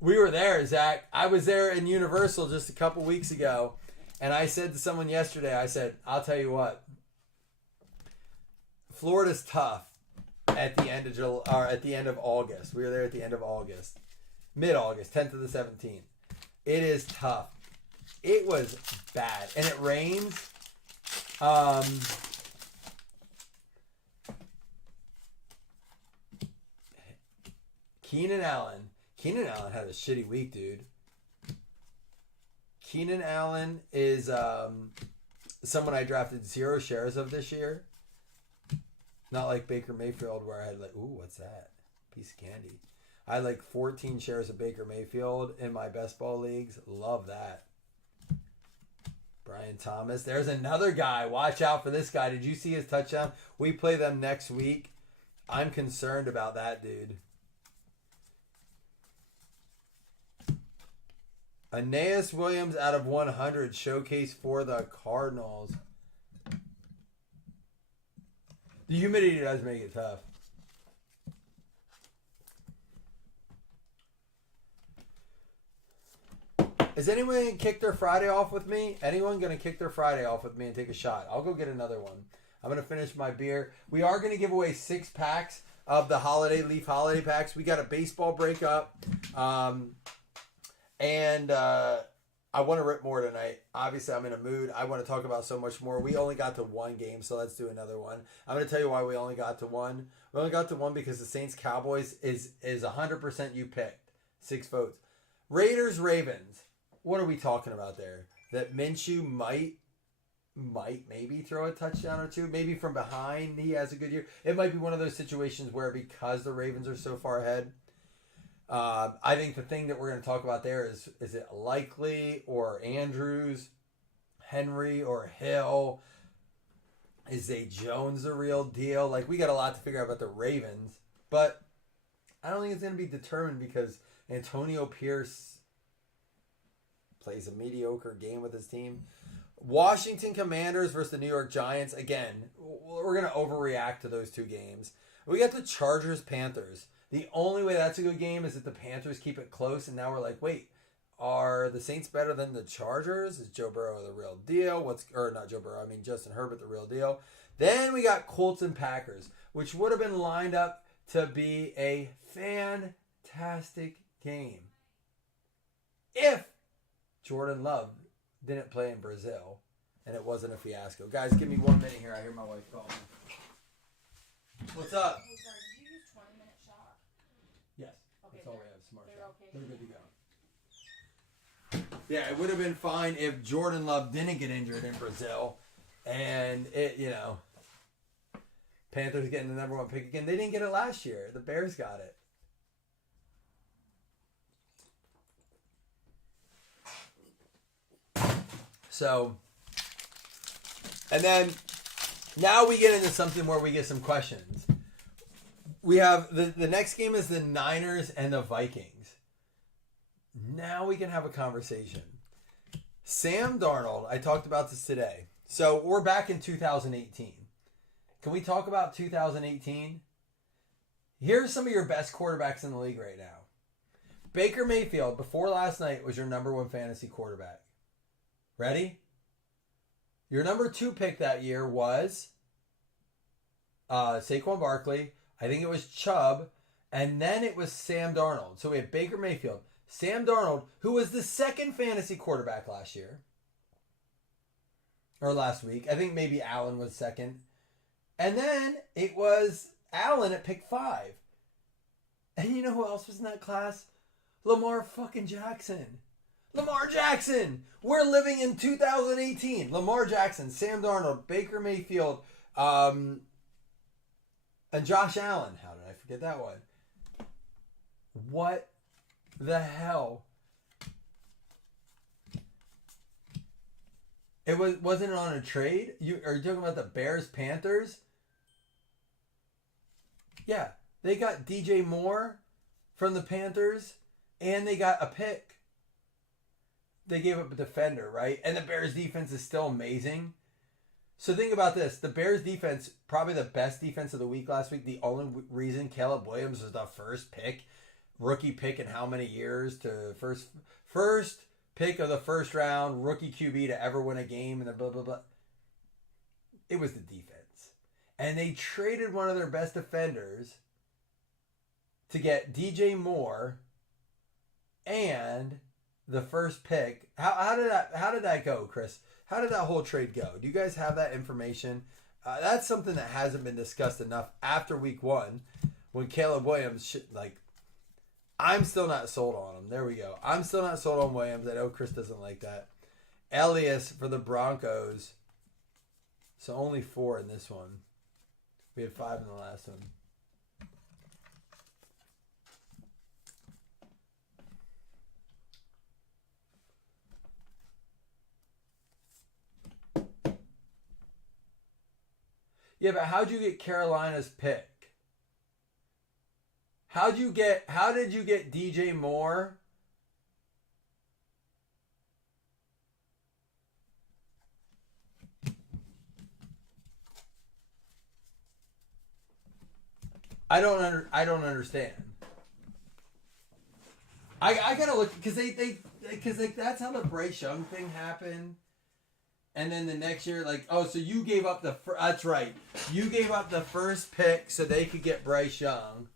We were there, Zach. I was there in Universal just a couple weeks ago. And I said to someone yesterday, I said, I'll tell you what. Florida's tough at the end of August. We were there at the end of August. Mid-August, 10th to the 17th. It is tough. It was bad. And it rains. Keenan Allen. Keenan Allen had a shitty week, dude. Keenan Allen is someone I drafted 0 shares of this year. Not like Baker Mayfield where I had like, ooh, what's that? Piece of candy. I had like 14 shares of Baker Mayfield in my best ball leagues. Love that. Brian Thomas. There's another guy. Watch out for this guy. Did you see his touchdown? We play them next week. I'm concerned about that dude. Aeneas Williams out of 100 showcase for the Cardinals. The humidity does make it tough. Is anyone going to kick their Friday off with me? Anyone going to kick their Friday off with me and take a shot? I'll go get another one. I'm going to finish my beer. We are going to give away 6 packs of the Leaf Holiday Packs. We got a baseball breakup. And I want to rip more tonight. Obviously, I'm in a mood. I want to talk about so much more. We only got to 1 game, so let's do another one. I'm going to tell you why we only got to 1. We only got to 1 because the Saints-Cowboys is 100% you picked. 6 votes. Raiders-Ravens. What are we talking about there? That Minshew might maybe throw a touchdown or 2. Maybe from behind he has a good year. It might be one of those situations where because the Ravens are so far ahead, I think the thing that we're going to talk about there is it Likely or Andrews, Henry or Hill? Is Zay Jones the real deal? Like, we got a lot to figure out about the Ravens, but I don't think it's going to be determined because Antonio Pierce plays a mediocre game with his team. Washington Commanders versus the New York Giants. Again, we're going to overreact to those two games. We got the Chargers Panthers. The only way that's a good game is if the Panthers keep it close, and now we're like, wait, are the Saints better than the Chargers? Is Joe Burrow the real deal? Not Joe Burrow, I mean Justin Herbert the real deal. Then we got Colts and Packers, which would have been lined up to be a fantastic game if Jordan Love didn't play in Brazil and it wasn't a fiasco. Guys, give me 1 minute here. I hear my wife calling me. What's up? Hey, sorry, did you use 20-minute shot? Yes. Okay, That's all we have. Smart they're shot. okay. They're good to go. Yeah, it would have been fine if Jordan Love didn't get injured in Brazil, and Panthers getting the number one pick again. They didn't get it last year. The Bears got it. So, and then now we get into something where we get some questions. We have the next game is the Niners and the Vikings. Now we can have a conversation. Sam Darnold, I talked about this today. So we're back in 2018. Can we talk about 2018? Here's some of your best quarterbacks in the league right now. Baker Mayfield, before last night, was your number one fantasy quarterback. Ready? Your number 2 pick that year was Saquon Barkley. I think it was Chubb. And then it was Sam Darnold. So we have Baker Mayfield. Sam Darnold, who was the second fantasy quarterback last year. Or last week. I think maybe Allen was second. And then it was Allen at pick 5. And you know who else was in that class? Lamar fucking Jackson. Lamar Jackson. We're living in 2018. Lamar Jackson, Sam Darnold, Baker Mayfield, and Josh Allen. How did I forget that one? What the hell? Wasn't it on a trade? Are you talking about the Bears Panthers? Yeah, they got DJ Moore from the Panthers, and they got a pick. They gave up a defender, right? And the Bears defense is still amazing. So think about this. The Bears defense, probably the best defense of the week last week. The only reason Caleb Williams was the first pick, rookie pick in how many years to first pick of the first round, rookie QB to ever win a game, and the blah, blah, blah. It was the defense. And they traded one of their best defenders to get DJ Moore and the first pick. How did that go, Chris? How did that whole trade go? Do you guys have that information? That's something that hasn't been discussed enough after week 1 when Caleb Williams, I'm still not sold on him. There we go. I'm still not sold on Williams. I know Chris doesn't like that. Elias for the Broncos. So only 4 in this one. We had 5 in the last one. Yeah, but how'd you get Carolina's pick? How did you get DJ Moore? I don't understand. I gotta look because that's how the Bryce Young thing happened. And then the next year, so you gave up that's right. You gave up the first pick so they could get Bryce Young.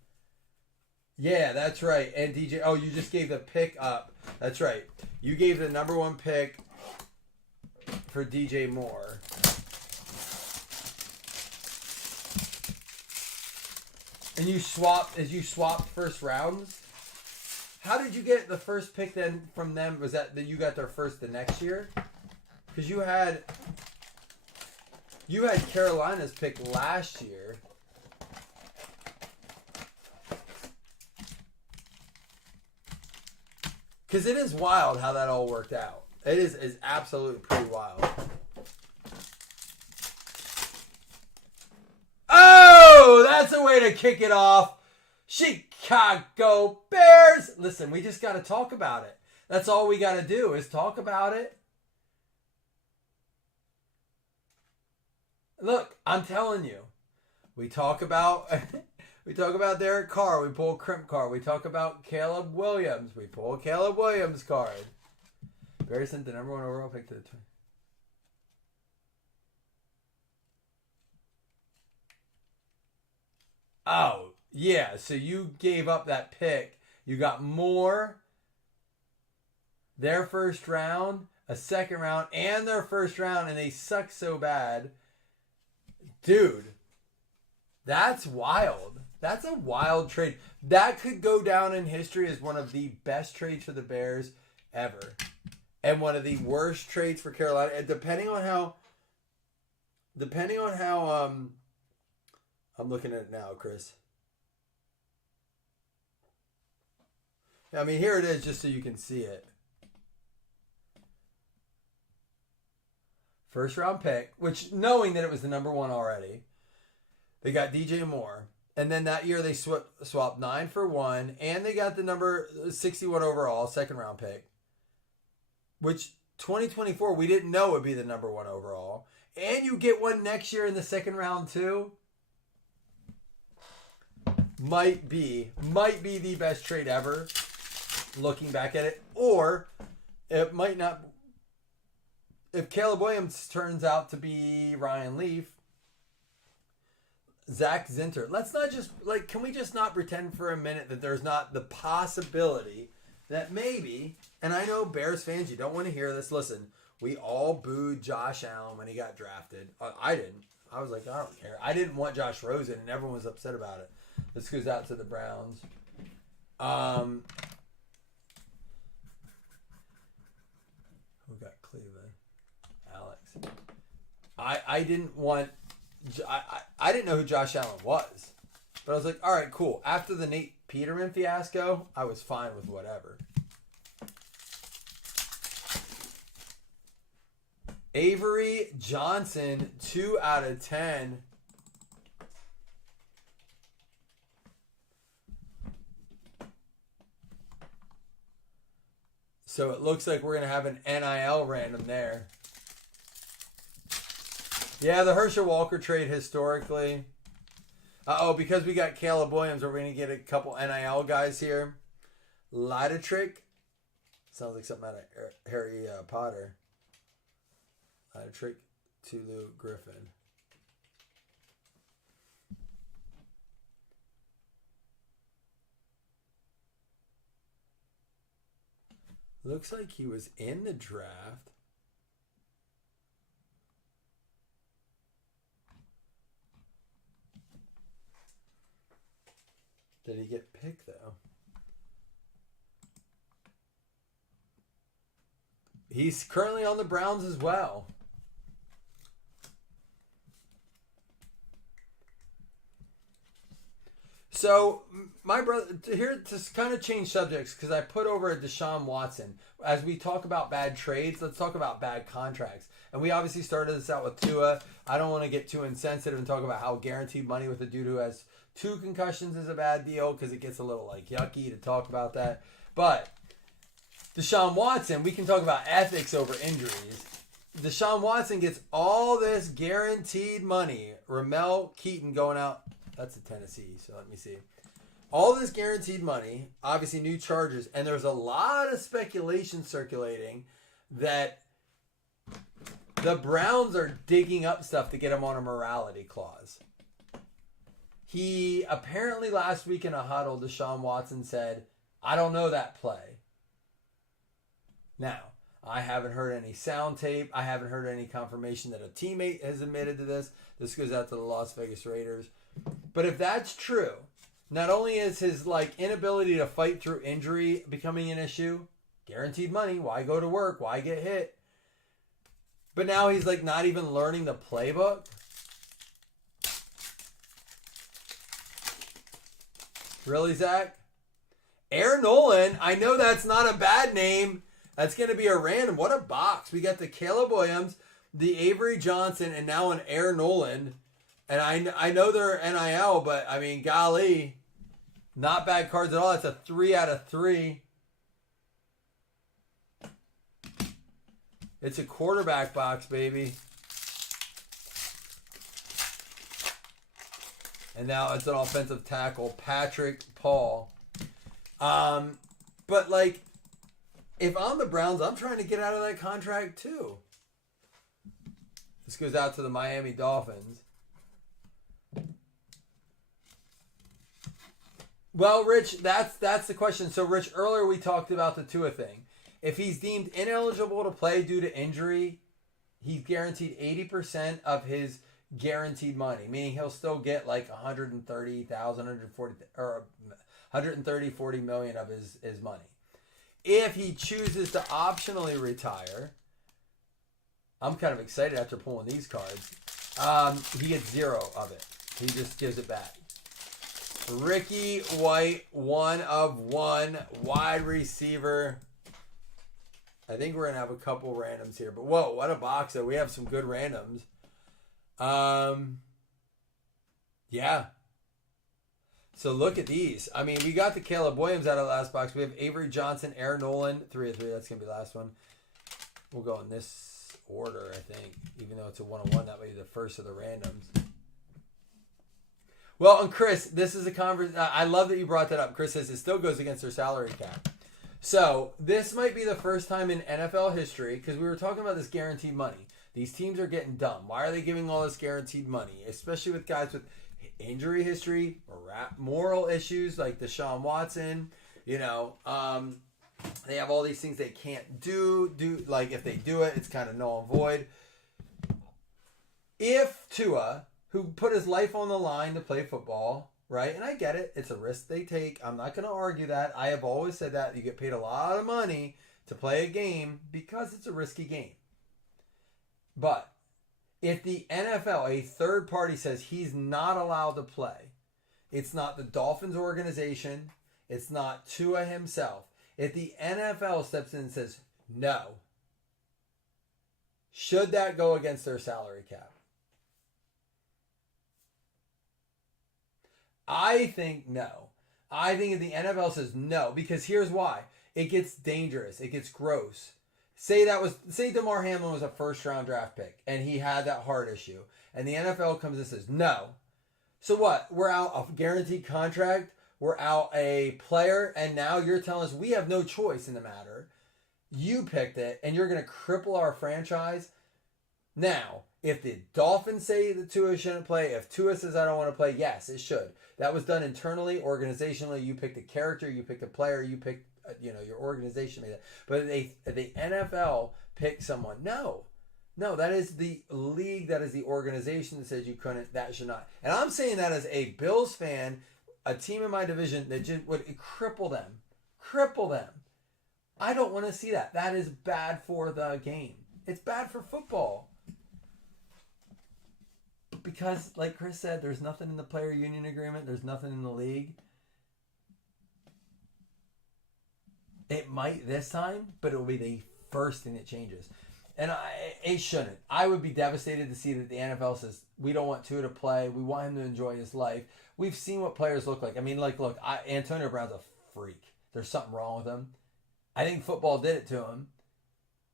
Yeah, that's right. And DJ, you just gave the pick up. That's right. You gave the number 1 pick for DJ Moore. And you swapped first rounds? How did you get the first pick then from them? Was that you got their first the next year? Because you had Carolina's pick last year. Because it is wild how that all worked out. It is absolutely pretty wild. Oh, that's a way to kick it off. Chicago Bears. Listen, we just got to talk about it. That's all we got to do is talk about it. Look, I'm telling you. We talk about Derek Carr. We pull a crimp card. We talk about Caleb Williams. We pull a Caleb Williams card. Bears sent the number 1 overall pick to the Twins. Oh, yeah. So you gave up that pick. You got more, their first round, a second round, and their first round, and they suck so bad. Dude, that's wild. That's a wild trade. That could go down in history as one of the best trades for the Bears ever. And one of the worst trades for Carolina. And depending on how I'm looking at it now, Chris. I mean, here it is just so you can see it. First round pick, which knowing that it was the number 1 already, they got DJ Moore. And then that year they swapped 9 for 1, and they got the number 61 overall, second round pick. Which 2024 we didn't know would be the number 1 overall. And you get one next year in the second round too. Might be the best trade ever, looking back at it. Or it might not. If Caleb Williams turns out to be Ryan Leaf, Zach Zinter, let's not just, can we just not pretend for a minute that there's not the possibility that maybe, and I know Bears fans, you don't want to hear this. Listen, we all booed Josh Allen when he got drafted. I didn't. I was like, I don't care. I didn't want Josh Rosen, and everyone was upset about it. This goes out to the Browns. Who got Cleveland? Alex. I didn't want. I didn't know who Josh Allen was, but I was like, all right, cool. After the Nate Peterman fiasco, I was fine with whatever. Avery Johnson, 2 out of 10. So it looks like we're going to have an NIL random there. Yeah, the Herschel Walker trade historically. Because we got Caleb Williams, we're going to get a couple NIL guys here. Lidetrick. Sounds like something out of Harry Potter. Lidetrick, Tulu, Griffin. Looks like he was in the draft. Did he get picked, though? He's currently on the Browns as well. So, my brother, here to kind of change subjects, because I put over at Deshaun Watson. As we talk about bad trades, let's talk about bad contracts. And we obviously started this out with Tua. I don't want to get too insensitive and talk about how guaranteed money with a dude who has 2 concussions is a bad deal, because it gets a little yucky to talk about that. But Deshaun Watson, we can talk about ethics over injuries. Deshaun Watson gets all this guaranteed money. Ramel Keaton going out. That's a Tennessee, so let me see. All this guaranteed money, obviously new charges, and there's a lot of speculation circulating that the Browns are digging up stuff to get him on a morality clause. He apparently last week in a huddle, Deshaun Watson said, I don't know that play. Now, I haven't heard any sound tape. I haven't heard any confirmation that a teammate has admitted to this. This goes out to the Las Vegas Raiders. But if that's true, not only is his inability to fight through injury becoming an issue, guaranteed money, why go to work, why get hit? But now he's not even learning the playbook. Really, Zach? Aaron Nolan, I know that's not a bad name. That's going to be a random. What a box. We got the Caleb Williams, the Avery Johnson, and now an Aaron Nolan. And I know they're NIL, but I mean, golly, not bad cards at all. It's a 3 out of 3. It's a quarterback box, baby. And now it's an offensive tackle, Patrick Paul. But like, if I'm the Browns, I'm trying to get out of that contract too. This goes out to the Miami Dolphins. Well, Rich, that's the question. So, Rich, earlier we talked about the Tua thing. If he's deemed ineligible to play due to injury, he's guaranteed 80% of his guaranteed money, meaning he'll still get like 40 million of his money. If he chooses to optionally retire, I'm kind of excited after pulling these cards. He gets 0 of it. He just gives it back. Ricky White, 1 of 1, wide receiver. I think we're going to have a couple randoms here. But whoa, what a box though. We have some good randoms. Yeah. So look at these. I mean, we got the Caleb Williams out of the last box. We have Avery Johnson, Aaron Nolan, 3 of 3. That's going to be the last one. We'll go in this order, I think. Even though it's a 1-on-1, that way the first of the randoms. Well, and Chris, this is a conversation. I love that you brought that up. Chris says it still goes against their salary cap. So this might be the first time in NFL history, because we were talking about this guaranteed money. These teams are getting dumb. Why are they giving all this guaranteed money? Especially with guys with injury history, moral issues like Deshaun Watson. You know, they have all these things they can't do. Like if they do it, it's kind of null and void. If Tua, who put his life on the line to play football, right? And I get it. It's a risk they take. I'm not going to argue that. I have always said that. You get paid a lot of money to play a game because it's a risky game. But if the NFL, a third party, says he's not allowed to play, it's not the Dolphins organization, it's not Tua himself. If the NFL steps in and says no, should that go against their salary cap? I think no. I think if the NFL says no, because here's why. It gets dangerous. It gets gross. Say Damar Hamlin was a first-round draft pick, and he had that heart issue, and the NFL comes and says no. So what? We're out a guaranteed contract. We're out a player, and now you're telling us we have no choice in the matter. You picked it, and you're going to cripple our franchise. Now, if the Dolphins say that Tua shouldn't play, if Tua says I don't want to play, yes, it should. That was done internally, organizationally. You picked a character, you picked a player, you picked, your organization made that. But if the NFL picked someone, no, that is the league, that is the organization that says you couldn't, that should not. And I'm saying that as a Bills fan, a team in my division that just would cripple them. I don't want to see that. That is bad for the game. It's bad for football. Because, like Chris said, there's nothing in the player union agreement. There's nothing in the league. It might this time, but it will be the first thing that changes. And it shouldn't. I would be devastated to see that the NFL says, we don't want Tua to play. We want him to enjoy his life. We've seen what players look like. I mean, look, Antonio Brown's a freak. There's something wrong with him. I think football did it to him.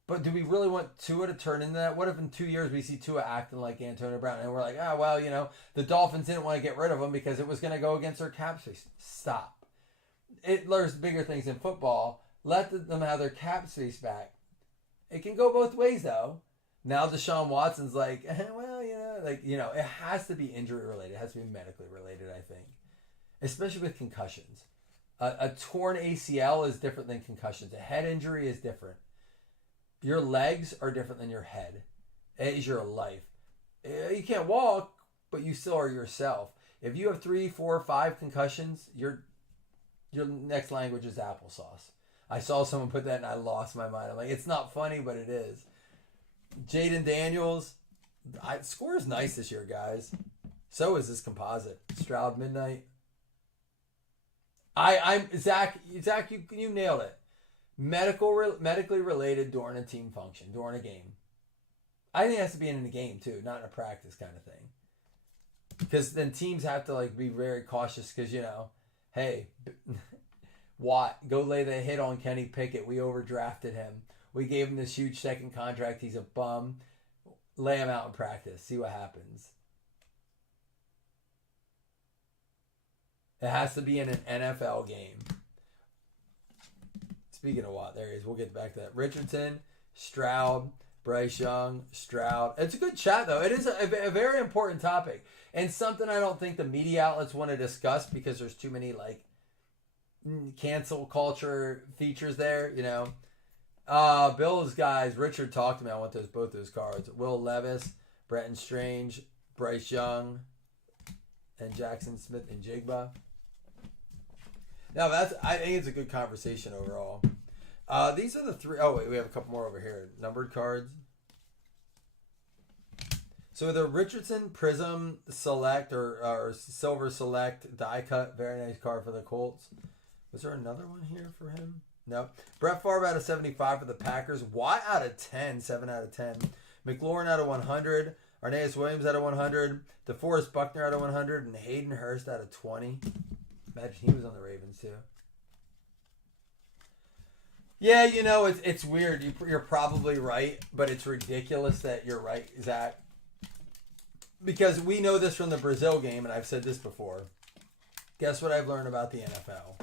But do we really want Tua to turn into that? What if in 2 years we see Tua acting like Antonio Brown and we're like, the Dolphins didn't want to get rid of him because it was going to go against their cap space. Stop. There's bigger things in football. Let them have their cap space back. It can go both ways, though. Now Deshaun Watson's like, it has to be injury related. It has to be medically related, I think. Especially with concussions. A torn ACL is different than concussions. A head injury is different. Your legs are different than your head. It is your life. You can't walk, but you still are yourself. If you have 3, 4, 5 concussions, your next language is applesauce. I saw someone put that and I lost my mind. I'm like, it's not funny, but it is. Jaden Daniels, score is nice this year, guys. So is this composite. Stroud Midnight. Zach, you nailed it. Medically related during a team function, during a game. I think it has to be in a game too, not in a practice kind of thing. Because then teams have to like be very cautious because, you know, hey, Watt, go lay the hit on Kenny Pickett. We overdrafted him. We gave him this huge second contract. He's a bum. Lay him out in practice. See what happens. It has to be in an NFL game. Speaking of Watt, there he is. We'll get back to that. Richardson, Stroud, Bryce Young, Stroud. It's a good chat, though. It is a very important topic. And something I don't think the media outlets want to discuss because there's too many, like, cancel culture features there, you know. Bills guys, Richard talked to me. I want both those cards. Will Levis, Brenton Strange, Bryce Young, and Jackson Smith and Jigba. No, I think it's a good conversation overall. These are the three. Oh wait, we have a couple more over here. Numbered cards. So the Richardson Prism Select or Silver Select die cut, very nice card for the Colts. Was there another one here for him? No. Brett Favre out of 75 for the Packers. Watt out of 10, 7 out of 10. McLaurin out of 100. Arnaeus Williams out of 100. DeForest Buckner out of 100. And Hayden Hurst out of 20. Imagine he was on the Ravens too. Yeah, you know, it's weird. You're probably right, but it's ridiculous that you're right, Zach. Because we know this from the Brazil game, and I've said this before. Guess what I've learned about the NFL?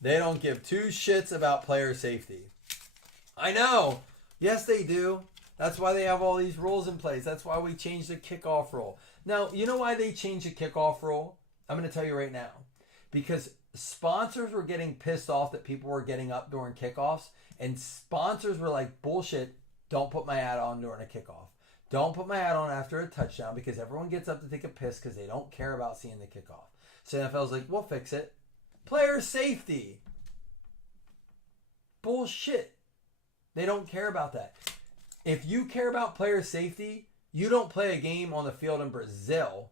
They don't give two shits about player safety. I know. Yes, they do. That's why they have all these rules in place. That's why we changed the kickoff rule. Now, you know why they changed the kickoff rule? I'm going to tell you right now. Because sponsors were getting pissed off that people were getting up during kickoffs. And sponsors were like, bullshit, don't put my ad on during a kickoff. Don't put my ad on after a touchdown because everyone gets up to take a piss because they don't care about seeing the kickoff. So NFL's like, we'll fix it. Player safety. Bullshit. They don't care about that. If you care about player safety, you don't play a game on the field in Brazil,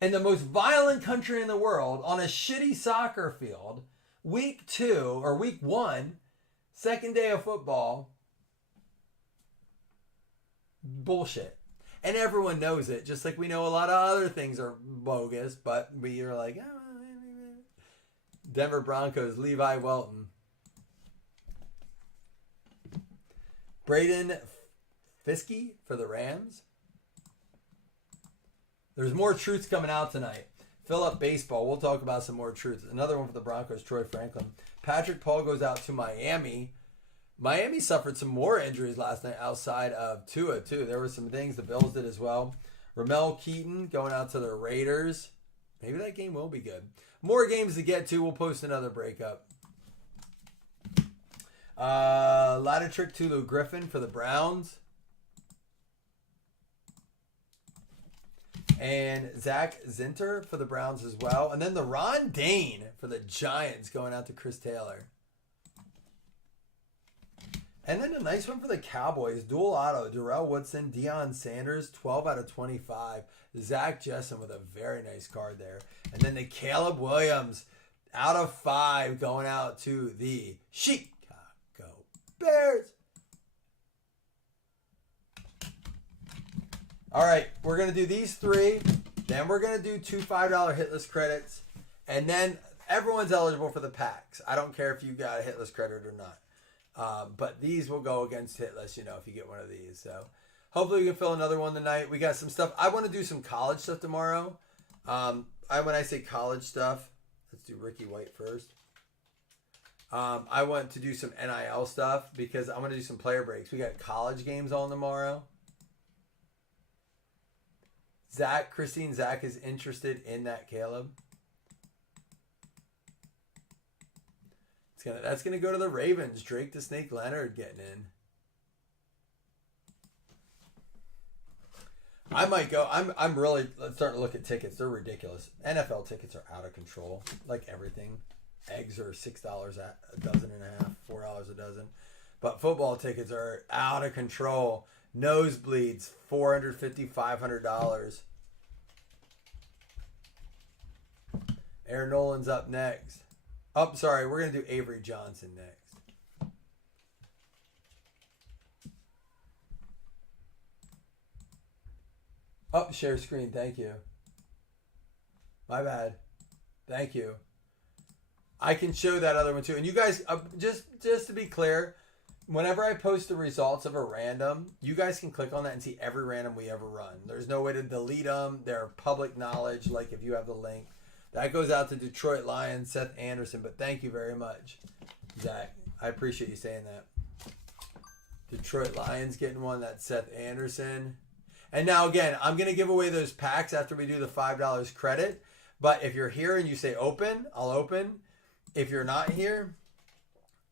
in the most violent country in the world, on a shitty soccer field, week 2 or week 1, second day of football. Bullshit. And everyone knows it, just like we know a lot of other things are bogus, but we are like, oh. Denver Broncos, Levi Welton. Braden Fiske for the Rams. There's more truths coming out tonight. Fill up baseball. We'll talk about some more truths. Another one for the Broncos, Troy Franklin. Patrick Paul goes out to Miami. Miami suffered some more injuries last night outside of Tua, too. There were some things the Bills did as well. Ramel Keaton going out to the Raiders. Maybe that game will be good. More games to get to. We'll post another breakup. Ladder trick to Lou Griffin for the Browns. And Zach Zinter for the Browns as well. And then the Ron Dane for the Giants going out to Chris Taylor. And then a nice one for the Cowboys. Dual auto. Darrell Woodson, Deion Sanders, 12 out of 25. Zach Jessen with a very nice card there. And then the Caleb Williams out of 5 going out to the Chicago Bears. All right, we're going to do these 3. Then we're going to do 2 $5 hitless credits. And then everyone's eligible for the packs. I don't care if you got a hitless credit or not. But these will go against hitless, you know, if you get one of these. So hopefully we can fill another one tonight. We got some stuff. I want to do some college stuff tomorrow. When I say college stuff, let's do Ricky White first. I want to do some NIL stuff because I'm going to do some player breaks. We got college games on tomorrow. Christine Zach is interested in that, Caleb. That's gonna go to the Ravens. Drake the Snake Leonard getting in. I might go. I'm really starting to look at tickets. They're ridiculous. NFL tickets are out of control. Like everything. Eggs are $6 a dozen and a half, $4 a dozen. But football tickets are out of control. Nosebleeds, $450, $500. Aaron Nolan's up next. Oh, sorry, we're going to do Avery Johnson next. Oh, share screen. Thank you. My bad. Thank you. I can show that other one too. And you guys, just to be clear, whenever I post the results of a random, you guys can click on that and see every random we ever run. There's no way to delete them. They're public knowledge, like if you have the link. That goes out to Detroit Lions, Seth Anderson. But thank you very much, Zach. I appreciate you saying that. Detroit Lions getting one. That's Seth Anderson. And now, again, I'm going to give away those packs after we do the $5 credit. But if you're here and you say open, I'll open. If you're not here,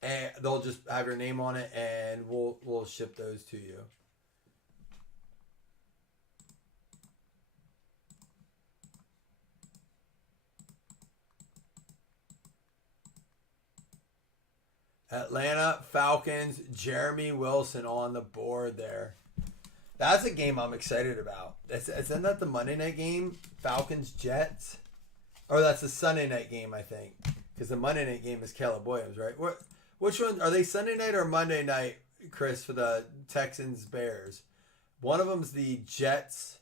and they'll just have your name on it, and we'll ship those to you. Atlanta Falcons, Jeremy Wilson on the board there. That's a game I'm excited about. Isn't that the Monday night game? Falcons, Jets? Or that's the Sunday night game, I think. Because the Monday night game is Caleb Williams, right? Which one? Are they Sunday night or Monday night, Chris, for the Texans, Bears? One of them's the Jets,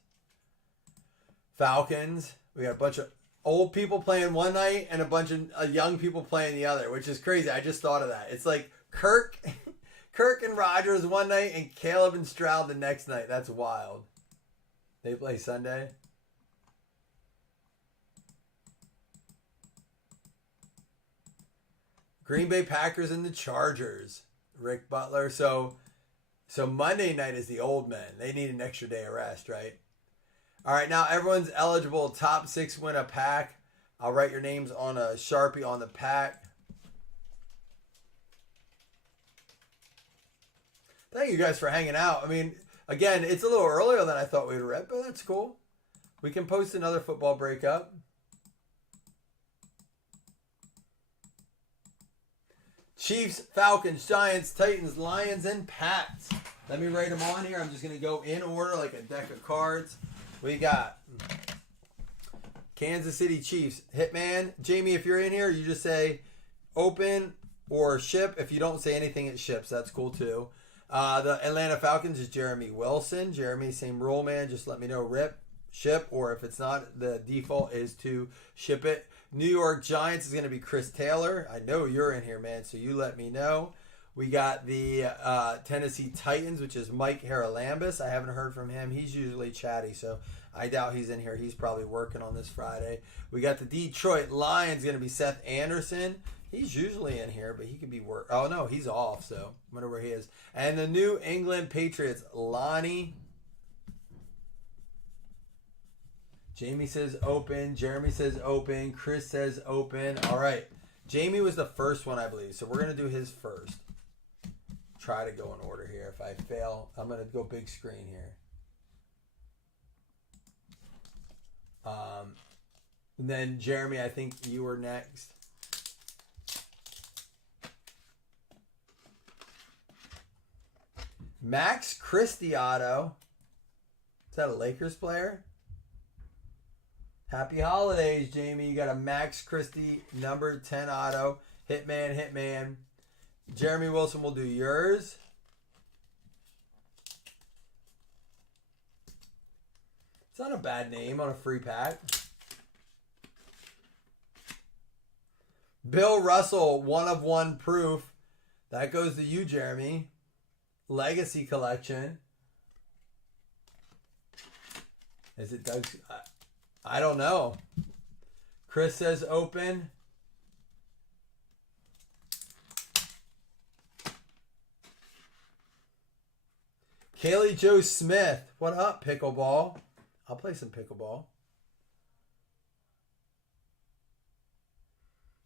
Falcons. We got a bunch of old people playing one night and a bunch of young people playing the other, which is crazy. I just thought of that. It's like Kirk and Rodgers one night and Caleb and Stroud the next night. That's wild. They play Sunday. Green Bay Packers and the Chargers. Rick Butler. So Monday night is the old men. They need an extra day of rest, right? All right, now everyone's eligible. Top 6 win a pack. I'll write your names on a Sharpie on the pack. Thank you guys for hanging out. I mean, again, it's a little earlier than I thought we'd read, but that's cool. We can post another football breakup. Chiefs, Falcons, Giants, Titans, Lions, and Pats. Let me write them on here. I'm just going to go in order like a deck of cards. We got Kansas City Chiefs, Hitman. Jamie, if you're in here, you just say open or ship. If you don't say anything, it ships. That's cool too. The Atlanta Falcons is Jeremy Wilson. Jeremy, same rule, man. Just let me know, rip, ship, or if it's not, the default is to ship it. New York Giants is going to be Chris Taylor. I know you're in here, man, so you let me know. We got the Tennessee Titans, which is Mike Haralambous. I haven't heard from him. He's usually chatty, so I doubt he's in here. He's probably working on this Friday. We got the Detroit Lions, going to be Seth Anderson. He's usually in here, but he could be work. Oh, no, he's off, so I wonder where he is. And the New England Patriots, Lonnie. Jamie says open. Jeremy says open. Chris says open. All right. Jamie was the first one, I believe. So we're going to do his first. Try to go in order here. If I fail, I'm going to go big screen here. And then Jeremy, I think you were next. Max Christie auto. Is that a Lakers player? Happy holidays, Jamie. You got a Max Christie number 10 auto. Hitman. Jeremy Wilson will do yours. It's not a bad name on a free pack. Bill Russell, 1 of 1 proof. That goes to you, Jeremy. Legacy collection. Is it Doug's? I don't know. Chris says open. Kaylee Joe Smith. What up, pickleball? I'll play some pickleball.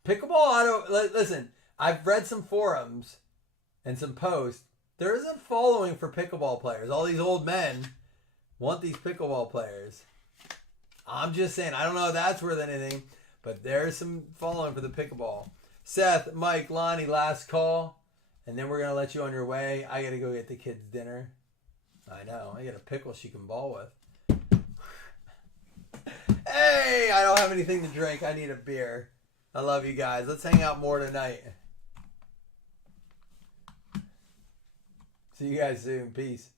Pickleball, listen, I've read some forums and some posts. There is a following for pickleball players. All these old men want these pickleball players. I'm just saying, I don't know if that's worth anything, but there's some following for the pickleball. Seth, Mike, Lonnie, last call. And then we're going to let you on your way. I got to go get the kids dinner. I know. I got a pickle she can ball with. Hey, I don't have anything to drink. I need a beer. I love you guys. Let's hang out more tonight. See you guys soon. Peace.